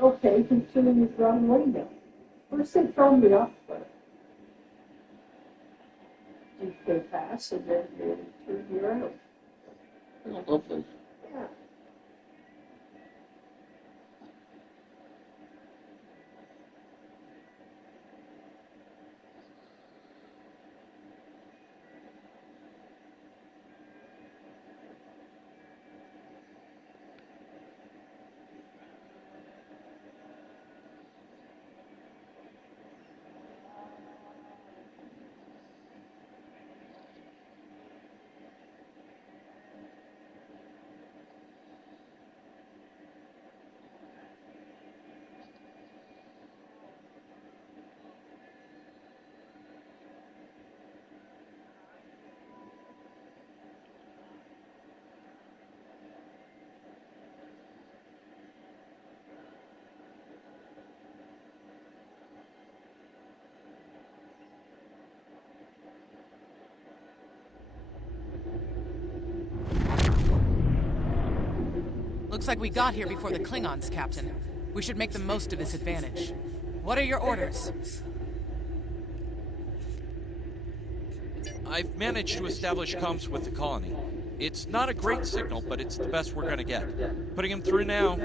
Okay, considering it's running away now. First they throw me off, but you go fast and then you turn you around. Lovely. Yeah. Looks like we got here before the Klingons, Captain. We should make the most of this advantage. What are your orders? I've managed to establish comms with the colony. It's not a great signal, but it's the best we're gonna get. Putting him through now.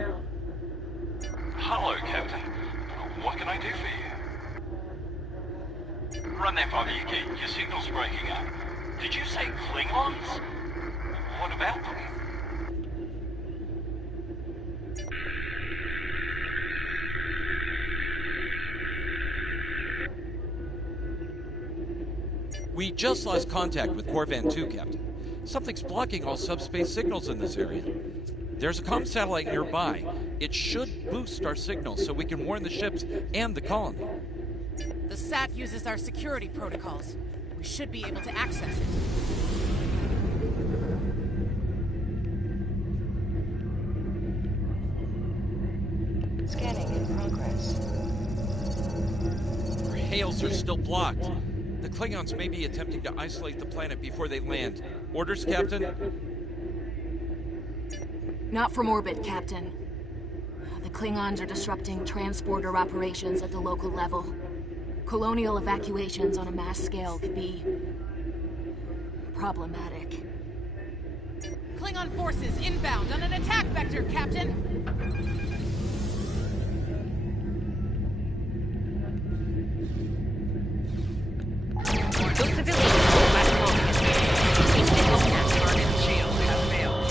Hello, Captain. What can I do for you? Run that by me again. Your signal's breaking up. Did you say Klingons? What about them? We just lost contact with Corvan 2, Captain. Something's blocking all subspace signals in this area. There's a comm satellite nearby. It should boost our signal so we can warn the ships and the colony. The SAT uses our security protocols. We should be able to access it. Scanning in progress. Our hails are still blocked. The Klingons may be attempting to isolate the planet before they land. Orders, Captain? Not from orbit, Captain. The Klingons are disrupting transporter operations at the local level. Colonial evacuations on a mass scale could be problematic. Klingon forces inbound on an attack vector, Captain! Those civilians will last long. Each contact target shield has failed.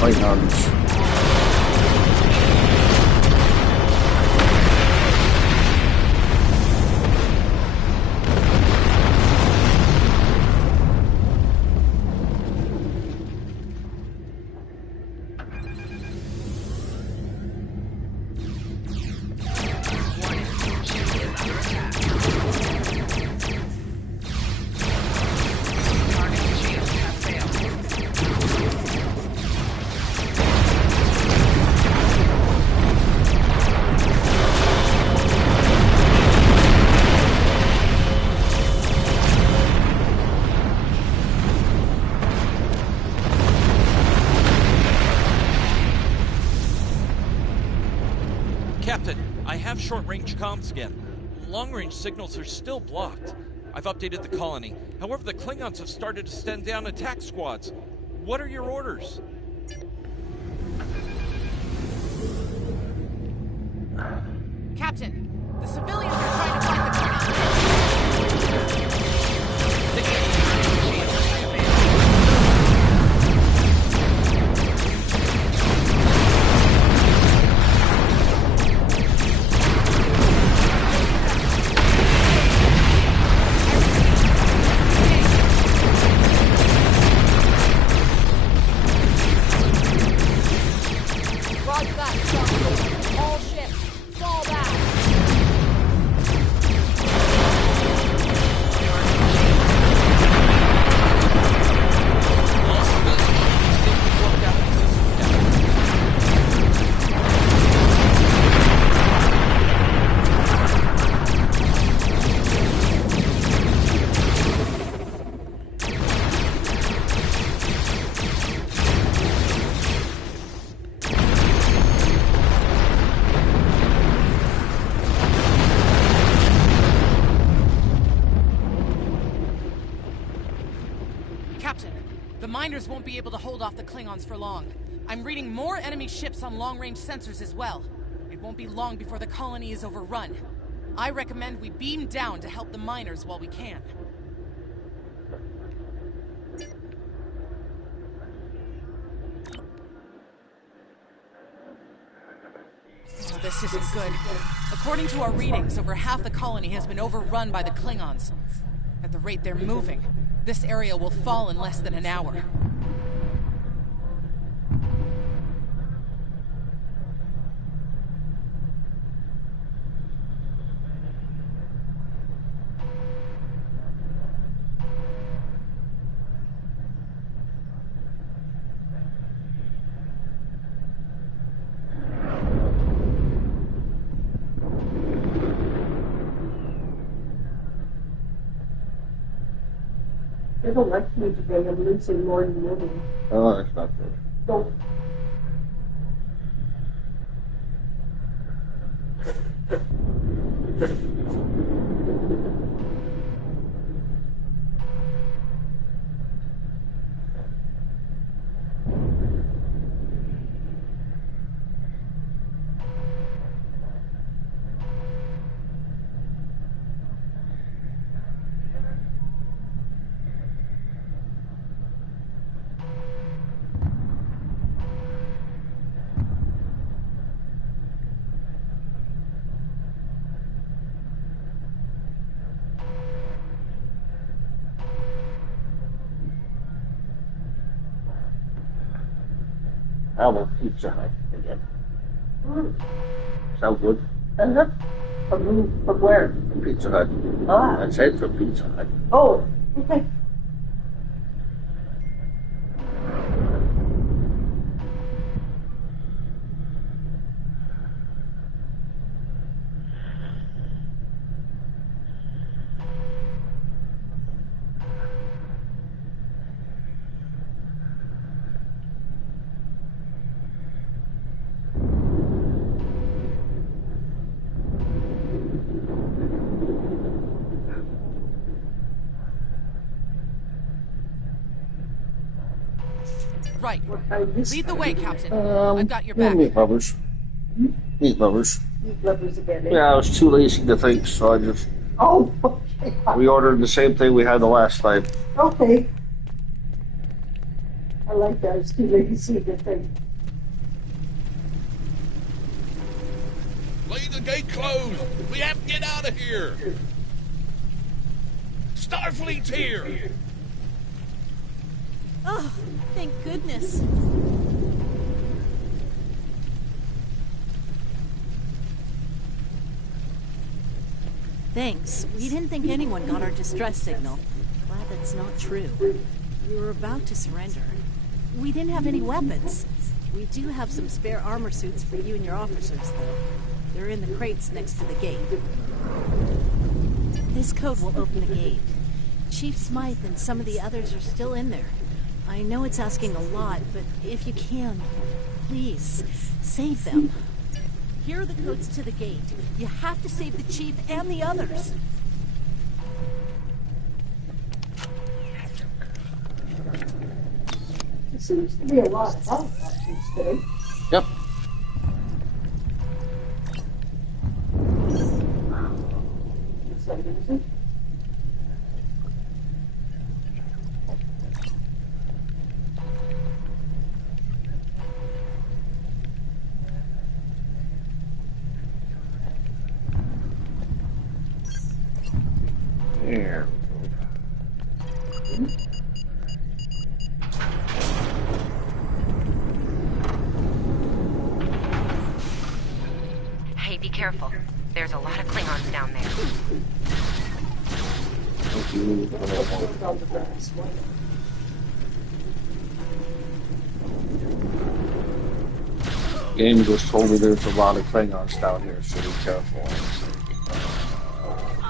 Klingons. Captain, I have short-range comms again. Long-range signals are still blocked. I've updated the colony. However, the Klingons have started to send down attack squads. What are your orders? Captain, the civilians are trying to find the Klingons. Roger that, Starfleet. All ships, fall back. Captain, the miners won't be able to hold off the Klingons for long. I'm reading more enemy ships on long-range sensors as well. It won't be long before the colony is overrun. I recommend we beam down to help the miners while we can. Oh, this isn't good. According to our readings, over half the colony has been overrun by the Klingons. At the rate they're moving, this area will fall in less than an hour. They don't like me today. I'm losing more than winning. Oh, that's not good. Don't. How about Pizza Hut again? Sound good? From where? From Pizza Hut. Ah. I said from Pizza Hut. Oh, okay. Right. Lead the way, Captain. I've got your back. Meat lovers. Meat lovers. Meat lovers again. Yeah, I was too lazy to think, so I just okay. We ordered the same thing we had the last time. Okay. I like that. It's too lazy to think. Leave the gate closed. We have to get out of here. Starfleet's here. Oh, thank goodness. Thanks. We didn't think anyone got our distress signal. Glad that's not true. We were about to surrender. We didn't have any weapons. We do have some spare armor suits for you and your officers, though. They're in the crates next to the gate. This code will open the gate. Chief Smythe and some of the others are still in there. I know it's asking a lot, but if you can, please, save them. Here are the codes to the gate. You have to save the Chief and the others. It seems to be a lot of help today. Yep. Here. Hey, be careful. There's a lot of Klingons down there. Game just told me there's a lot of Klingons down here, so be careful.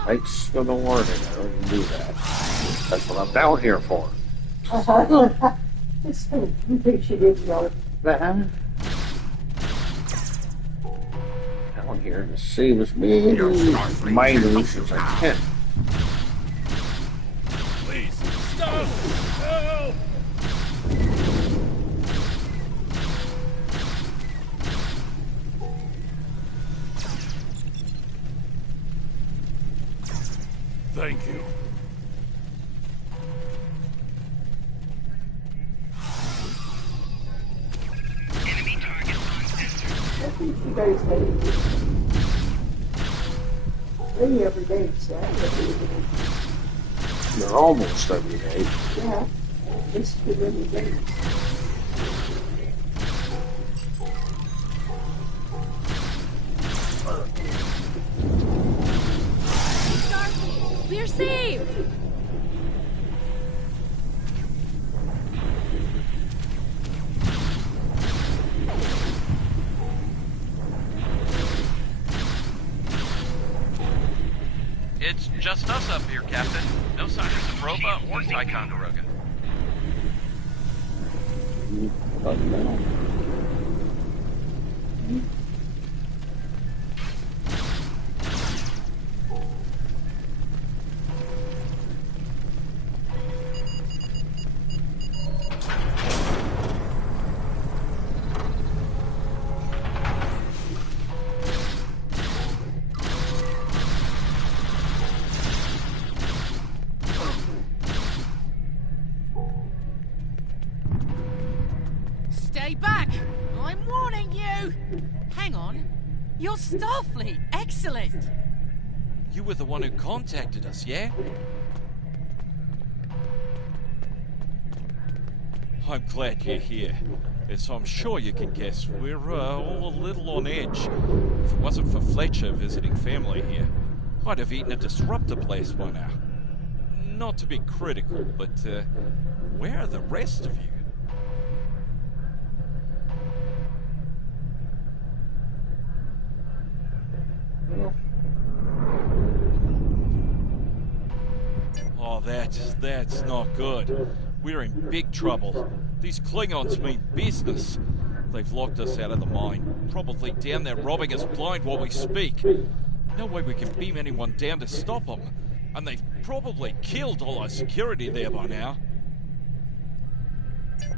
Thanks for the warning. I already knew that. That's what I'm down here for. You think she did know that? Down here to save as many miners as I can. Please, stop! Help! Thank you. Enemy target on sensor. I think you guys maybe every day, so They're almost every day. yeah, it's good every day. We're saved! It's just us up here, Captain. No sign of Sabrova or Ticonderoga. Stay back! I'm warning you! Hang on. You're Starfleet! Excellent! You were the one who contacted us, yeah? I'm glad you're here. So I'm sure you can guess we're all a little on edge. If it wasn't for Fletcher visiting family here, I'd have eaten a disruptor place by now. Not to be critical, but where are the rest of you? Oh, that's not good. We're in big trouble. These Klingons mean business. They've locked us out of the mine, probably down there robbing us blind while we speak. No way we can beam anyone down to stop them. And they've probably killed all our security there by now.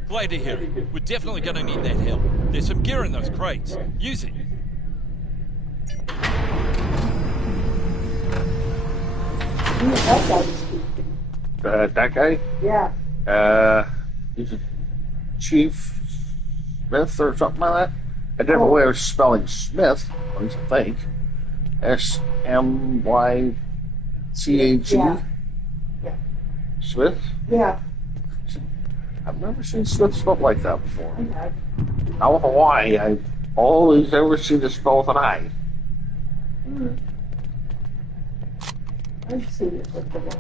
Glad to hear it. We're definitely going to need that help. There's some gear in those crates. Use it. That guy? Yeah. He's a Chief Smith or something like that. A different way of spelling Smith, I think. SMYTHE. Yeah. Smith? Yeah. I've never seen Smith spelled like that before. I don't know why. I've always ever seen it spelled with an I. I've seen it with the one.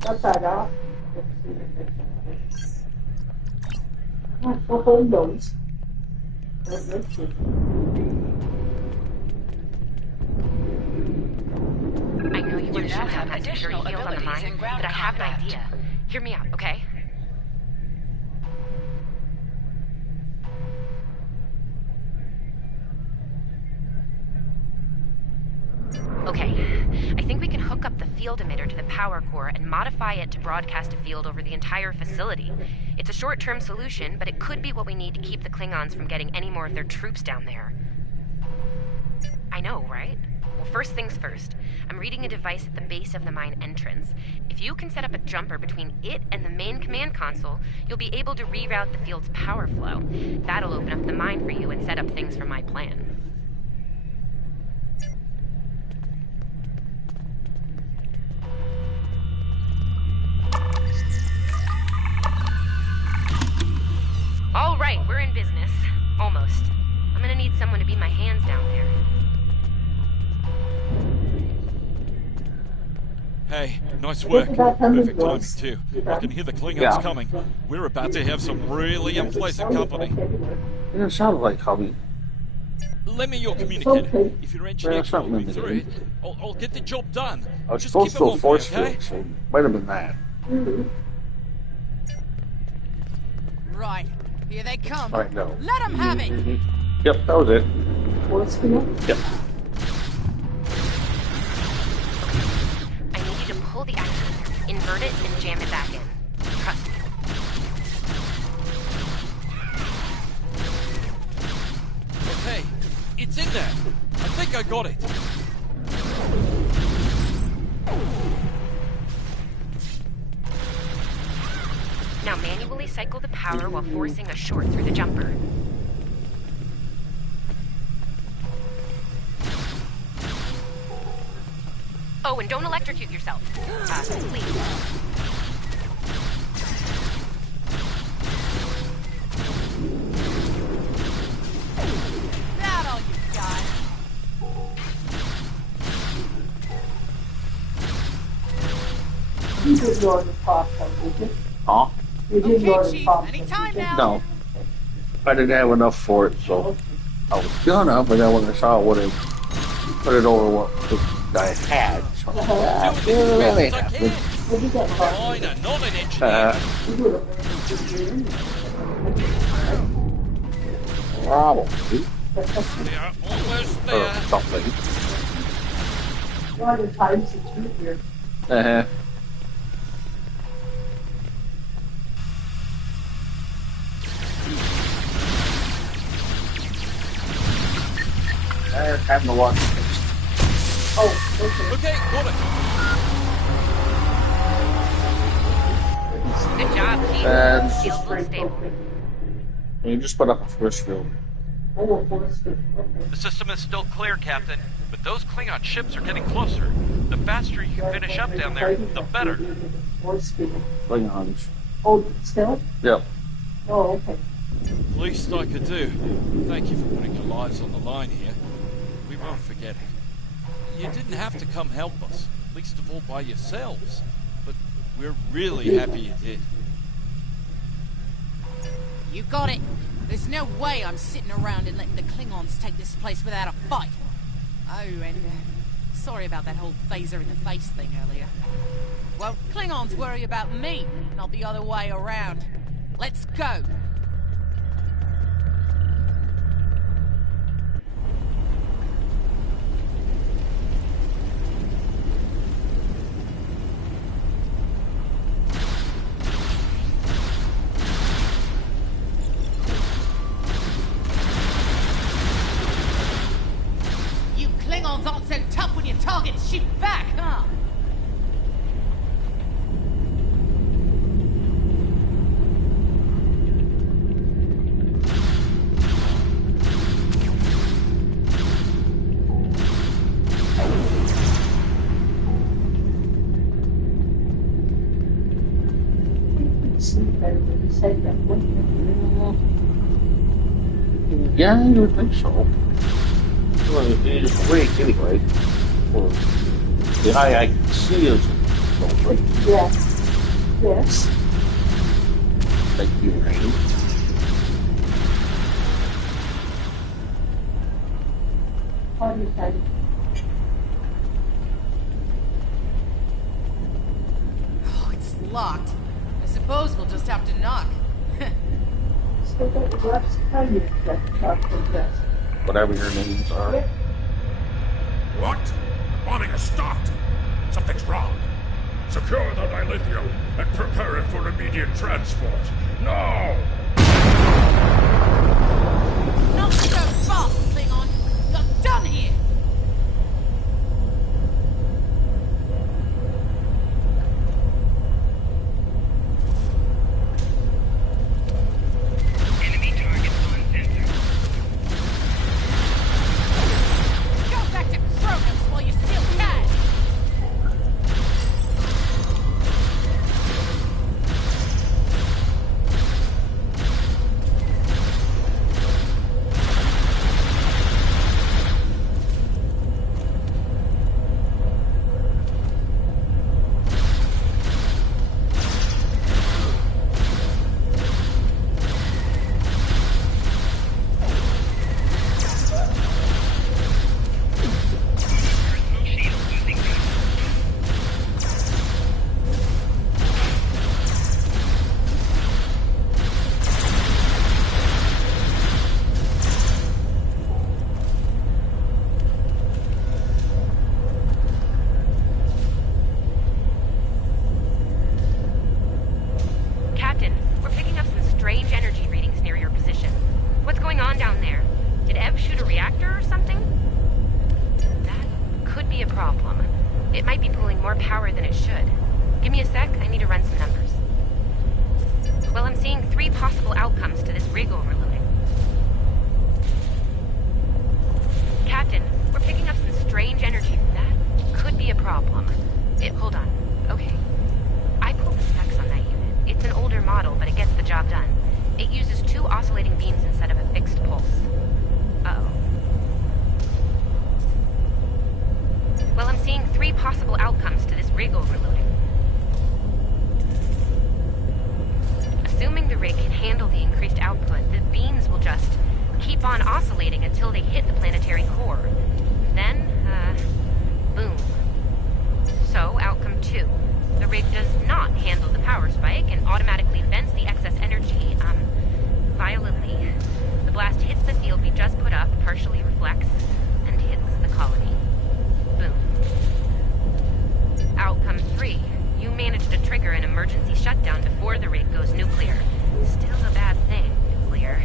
Cut that off. I'll hold those. Let's see. I know you want to show how that security field on the mine, but I have an idea. Hear me out, okay? Okay, I think we can hook up the field emitter to the power core and modify it to broadcast a field over the entire facility. It's a short-term solution, but it could be what we need to keep the Klingons from getting any more of their troops down there. I know, right? Well, first things first. I'm reading a device at the base of the mine entrance. If you can set up a jumper between it and the main command console, you'll be able to reroute the field's power flow. That'll open up the mine for you and set up things for my plan. All right, we're in business. Almost. I'm gonna need someone to be my hands down there. Hey, nice work. Perfect timing, too. I can hear the Klingons coming. We're about to have some really unpleasant company. Yeah, it sounds like hubby. Lend me your communicator. If your engineer can walk me through it, I'll get the job done. I was Just supposed keep to it a on force me, okay? field, so might have been that. Right. Here they come. Right, no. Let them have it. Yep, that was it. Force field? Yep. I need you to pull the actuator, invert it, and jam it back in. Trust me. Okay, it's in there. I think I got it. Now manually cycle the power while forcing a short through the jumper. Oh, and don't electrocute yourself. Please. That all you got? You did go to the top one, did you? Huh? You did go to the Chief, top one, anytime did you? now. No. I didn't have enough for it, so I was gonna, but then when I saw it, would have put it over what I had. So that didn't really happen. What did that cost? Fine, not an engineer. You would have Probably. They're almost Or there. something. a lot of times since you're here. Uh-huh. They're having to watch. Oh, okay. Okay, got it. Good job, Chief. And Field looks stable. you just put up a force field. Oh, a force field. Okay. The system is still clear, Captain, but those Klingon ships are getting closer. The faster you can finish up down there, the better. Force field. Klingons. Oh, still? Yep. Oh, okay. Least I could do. Thank you for putting your lives on the line here. We won't forget it. You didn't have to come help us, least of all by yourselves. But we're really happy you did. You got it. There's no way I'm sitting around and letting the Klingons take this place without a fight. Oh, and sorry about that whole phaser in the face thing earlier. Well, Klingons worry about me, not the other way around. Let's go. You Klingons aren't so tough when your targets shoot back, huh? Yeah, you would think so. Well, it's great anyway. Well, the eye I can see is right. Yes. Yes. Thank you, Rain. Oh, it's locked. I suppose we'll just have to knock. Whatever your names are. What? The bombing has stopped. Something's wrong. Secure the dilithium and prepare it for immediate transport. Now! Not so fast, Klingon. You're done here. Go back to Kronos while you still can. Captain, we're picking up some strange energy readings near your position. What's going on down there? Did Ev shoot a reactor or something? That could be a problem. It might be pulling more power than it should. Give me a sec, I need to run some numbers. Well, I'm seeing 3 possible outcomes to this rig overloading. Captain, we're picking up some strange energy. That could be a problem. Hold on. Okay. I pulled the specs on that unit. It's an older model, but it gets the job done. It uses 2 oscillating beams instead of a fixed pulse. Uh-oh. Well, I'm seeing 3 possible outcomes to this rig overloading. Assuming the rig can handle the increased output, the beams will just keep on oscillating until they hit the planetary core. Then, boom. So, outcome 2. The rig does not handle the power spike and automatically vents the excess energy, violently. The blast hits the field we just put up, partially reflects, and hits the colony. Boom. Outcome 3. You managed to trigger an emergency shutdown before the rig goes nuclear. Still a bad thing, nuclear.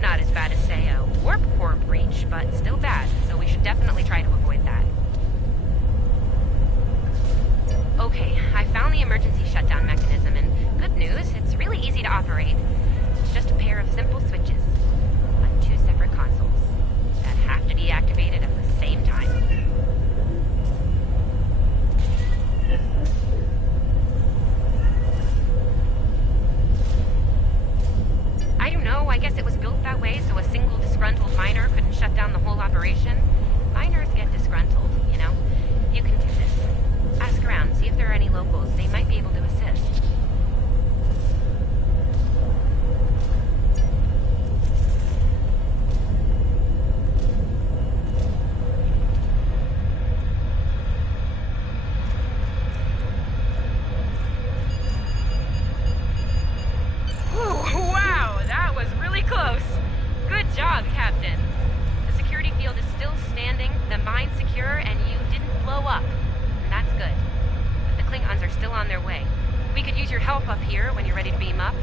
Not as bad as, say, a warp core breach, but still bad, so we should definitely try to avoid that. Okay, I found the emergency shutdown mechanism, and good news, it's really easy to operate. It's just a pair of simple switches on 2 separate consoles that have to be activated at the same time. I don't know, I guess it was they're still on their way. We could use your help up here when you're ready to beam up.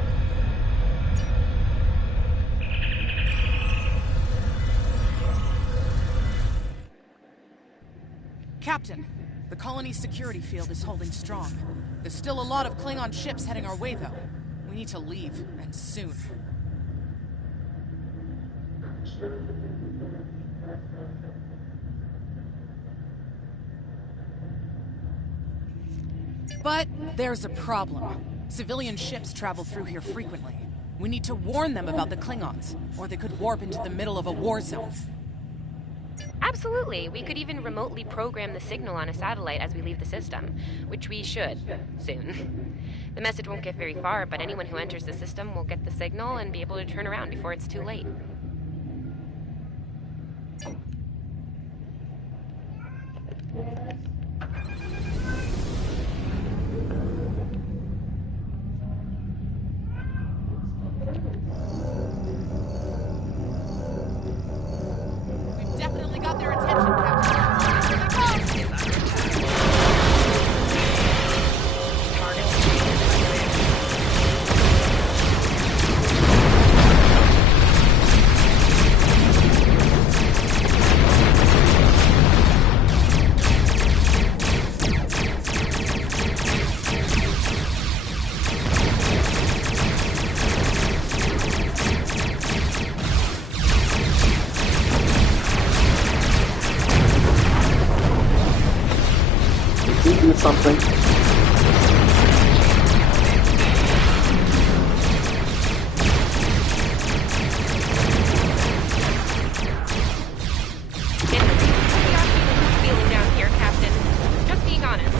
Captain, the colony's security field is holding strong. There's still a lot of Klingon ships heading our way, though. We need to leave, and soon. But there's a problem. Civilian ships travel through here frequently. We need to warn them about the Klingons, or they could warp into the middle of a war zone. Absolutely. We could even remotely program the signal on a satellite as we leave the system, which we should, soon. The message won't get very far, but anyone who enters the system will get the signal and be able to turn around before it's too late. Definitely got their attention, Captain. Here they come! Do something. Feeling down here, Captain. Just being honest.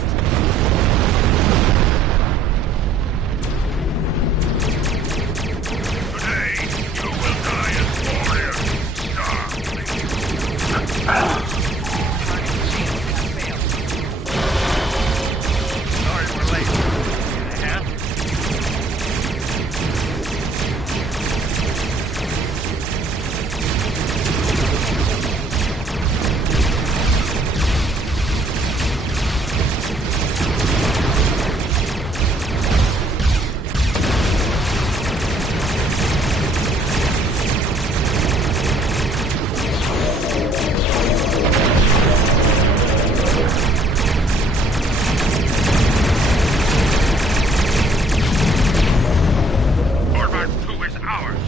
Today, you will die as warriors.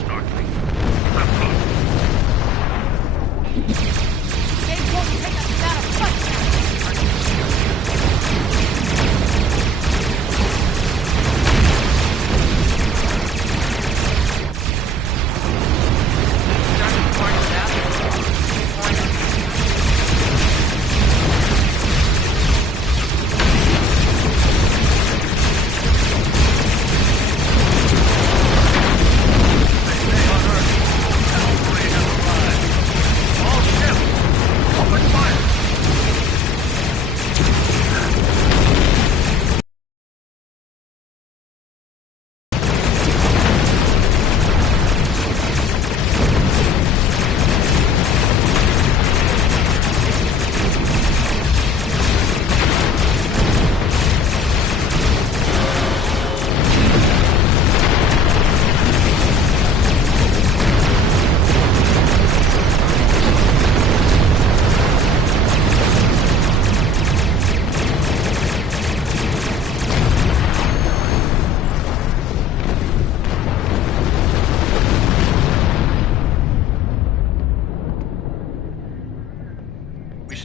Starfleet.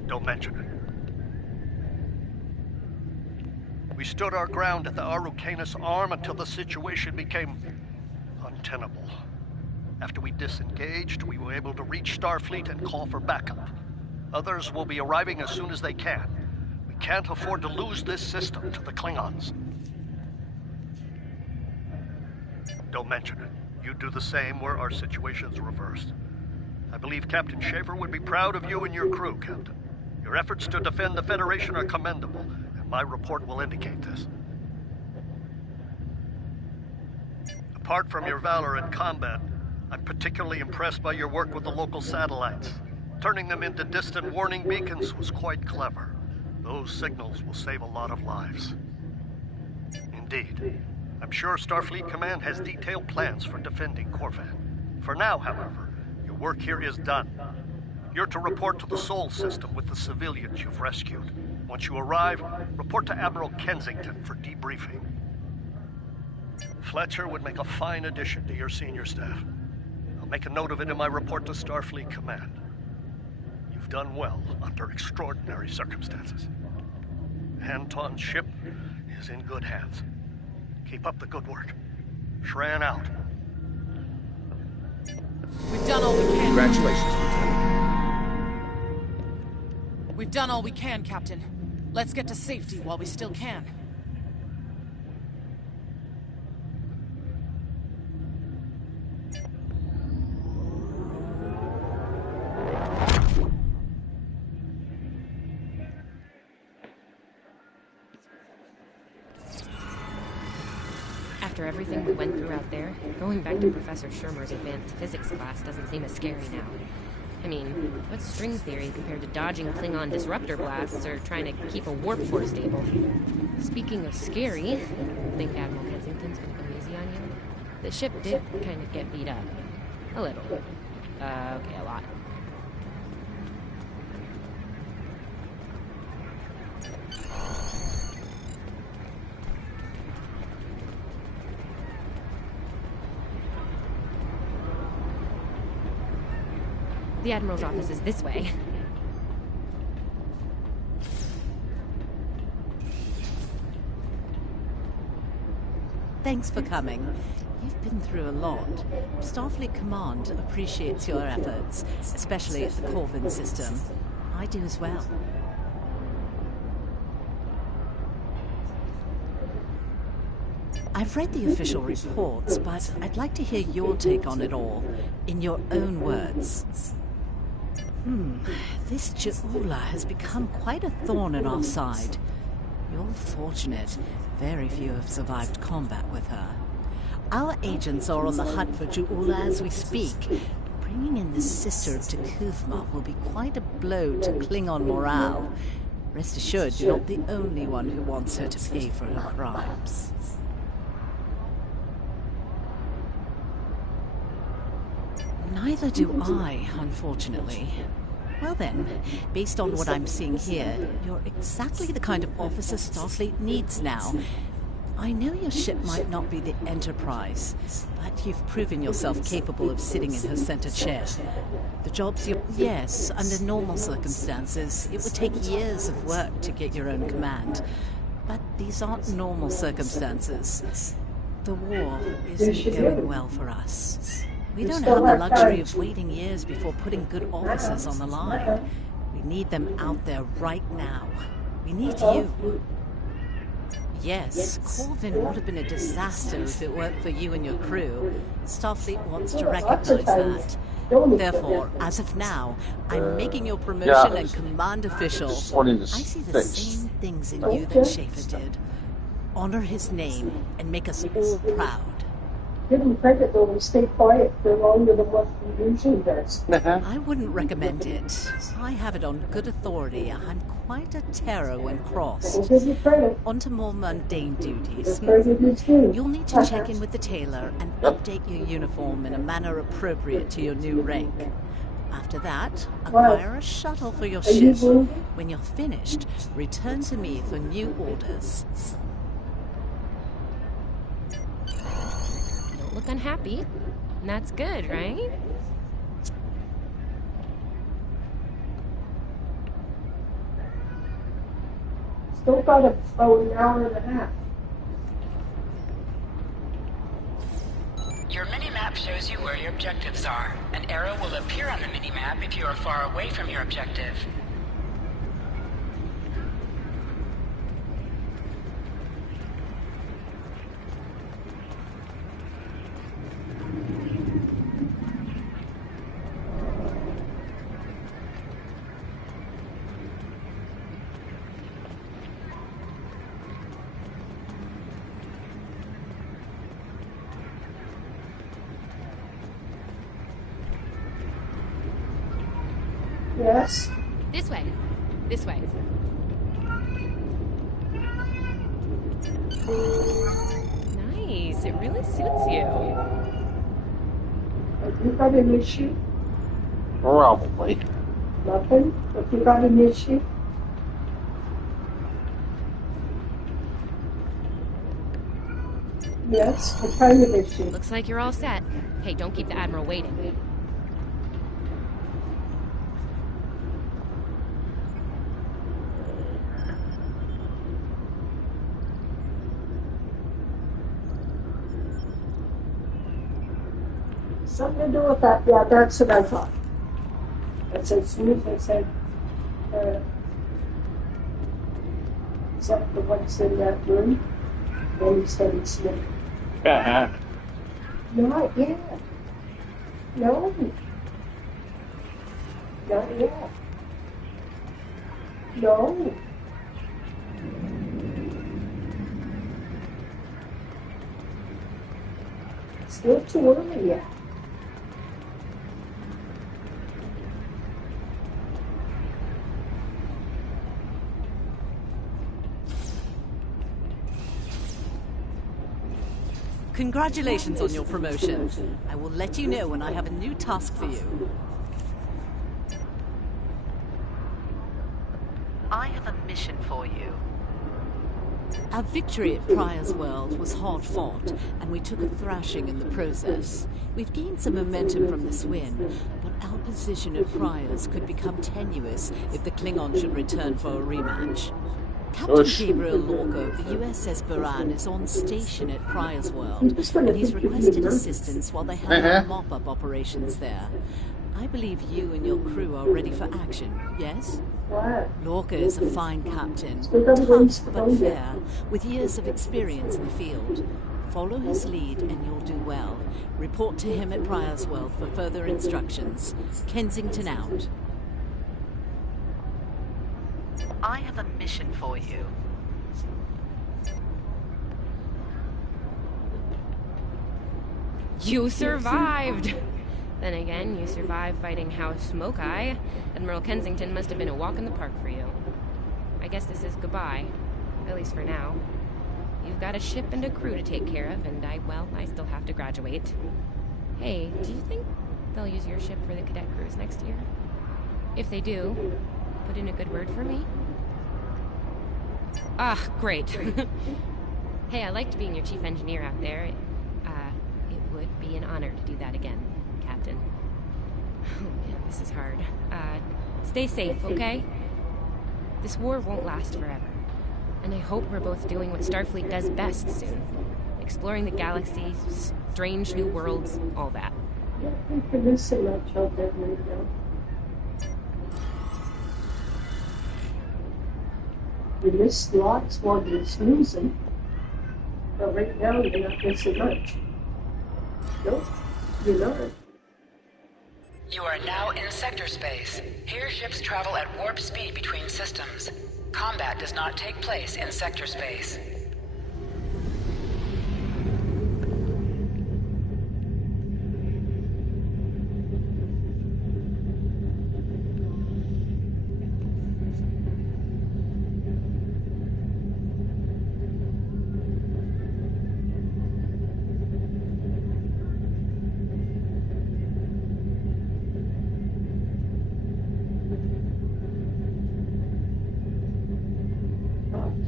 Don't mention it. We stood our ground at the Araucanus Arm until the situation became untenable. After we disengaged, we were able to reach Starfleet and call for backup. Others will be arriving as soon as they can. We can't afford to lose this system to the Klingons. Don't mention it. You do the same where our situation's reversed. I believe Captain Schaefer would be proud of you and your crew, Captain. Your efforts to defend the Federation are commendable, and my report will indicate this. Apart from your valor in combat, I'm particularly impressed by your work with the local satellites. Turning them into distant warning beacons was quite clever. Those signals will save a lot of lives. Indeed. I'm sure Starfleet Command has detailed plans for defending Corvan. For now, however, your work here is done. You're to report to the Sol system with the civilians you've rescued. Once you arrive, report to Admiral Kensington for debriefing. Fletcher would make a fine addition to your senior staff. I'll make a note of it in my report to Starfleet Command. You've done well under extraordinary circumstances. Anton's ship is in good hands. Keep up the good work. Shran out. We've done all we can. Congratulations, Lieutenant. We've done all we can, Captain. Let's get to safety while we still can. After everything we went through out there, going back to Professor Shermer's advanced physics class doesn't seem as scary now. I mean, what's string theory compared to dodging Klingon disruptor blasts or trying to keep a warp core stable? Speaking of scary, think Admiral Kensington's gonna go easy on you? The ship did kind of get beat up. A little. Okay, a lot. The Admiral's office is this way. Thanks for coming. You've been through a lot. Starfleet Command appreciates your efforts, especially at the Corvan system. I do as well. I've read the official reports, but I'd like to hear your take on it all, in your own words. This Ju'ula has become quite a thorn in our side. You're fortunate. Very few have survived combat with her. Our agents are on the hunt for Ju'ula as we speak. Bringing in the sister of T'Kuvma will be quite a blow to Klingon morale. Rest assured, you're not the only one who wants her to pay for her crimes. Neither do I, unfortunately. Well then, based on what I'm seeing here, you're exactly the kind of officer Starfleet needs now. I know your ship might not be the Enterprise, but you've proven yourself capable of sitting in her center chair. The jobs you... Yes, under normal circumstances, it would take years of work to get your own command. But these aren't normal circumstances. The war isn't going well for us. We don't have the luxury of waiting years before putting good officers on the line. We need them out there right now. We need you. Yes, Corvan would have been a disaster if it weren't for you and your crew. Starfleet wants to recognize that. Therefore, as of now, I'm making your promotion and command official. I see the same things in you that Schaefer did. Honor his name and make us all proud. Give him credit though and stay quiet for longer than what he usually does. I wouldn't recommend it. I have it on good authority. I'm quite a terror when crossed. On to more mundane duties. You'll need to check in with the tailor and update your uniform in a manner appropriate to your new rank. After that, acquire a shuttle for your ship. When you're finished, return to me for new orders. Look unhappy. And that's good, right? Still got about an hour and a half. Your mini-map shows you where your objectives are. An arrow will appear on the mini-map if you are far away from your objective. Yes? This way. This way. It really suits you. Have you got an issue? Probably. Nothing? Have you got an issue? Yes, what kind of issue? Looks like you're all set. Hey, don't keep the Admiral waiting. Something to do with that. Yeah, that's what I thought. That's as soon as I said, is that the ones in that room? Then he started sniffing. Uh-huh. Not yet. No. Not yet. No. Still too early yet. Congratulations on your promotion. I will let you know when I have a new task for you. I have a mission for you. Our victory at Pryor's World was hard fought, and we took a thrashing in the process. We've gained some momentum from this win, but our position at Pryor's could become tenuous if the Klingon should return for a rematch. Captain Gabriel Lorca of the USS Buran is on station at Pryor's World, and he's requested assistance while they handle mop-up operations there. I believe you and your crew are ready for action, yes? Lorca is a fine captain, tough but fair, with years of experience in the field. Follow his lead and you'll do well. Report to him at Pryor's World for further instructions. Kensington out. I have a mission for you. You survived! Then again, you survived fighting House Smoke-Eye. Admiral Kensington must have been a walk in the park for you. I guess this is goodbye. At least for now. You've got a ship and a crew to take care of, and I still have to graduate. Hey, do you think they'll use your ship for the cadet cruise next year? If they do, put in a good word for me? Ah, great. Hey, I liked being your chief engineer out there. It would be an honor to do that again, Captain. Oh man, this is hard. Stay safe, okay? This war won't last forever. And I hope we're both doing what Starfleet does best soon. Exploring the galaxy, strange new worlds, all that. I don't think there is so much out there right now. You missed lots more than snoozing. But right now you're not missing much. Nope, you're not. You are now in sector space. Here ships travel at warp speed between systems. Combat does not take place in sector space.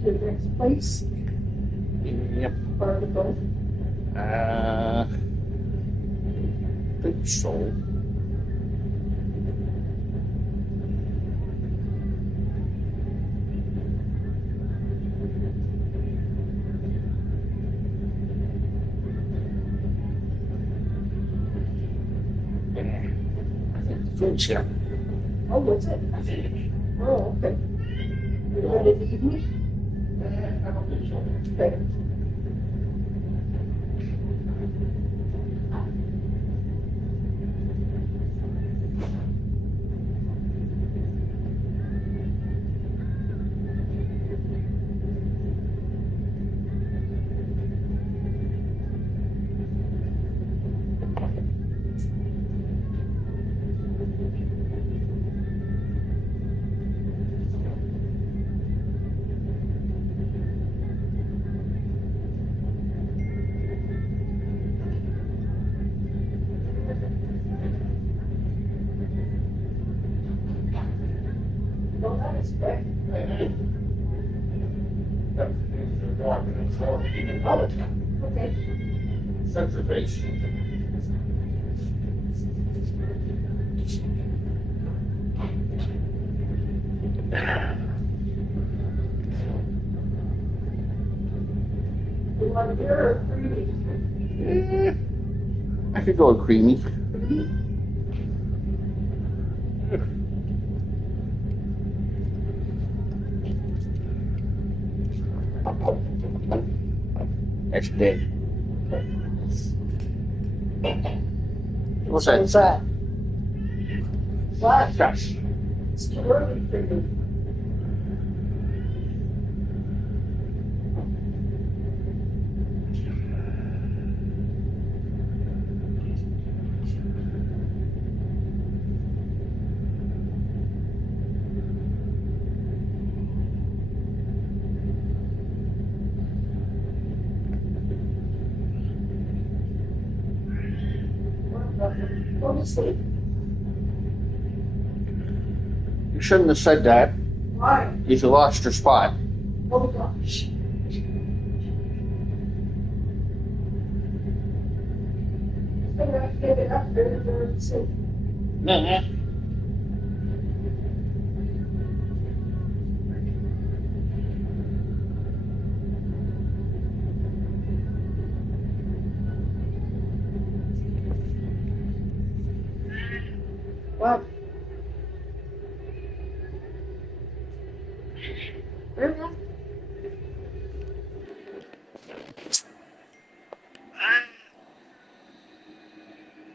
To the next place. Yep. Particle. Think so. Food's here. Oh, what's it? I think. Oh, okay. You're going to need me? I don't think so. Okay. Set your face. I could go with creamy. That's dead. What's that? What's that? What? Gosh. It's too early for you. Go to sleep. You shouldn't have said that. Why? You lost your spot. Oh gosh. Get it up there and sleep. Nah. What?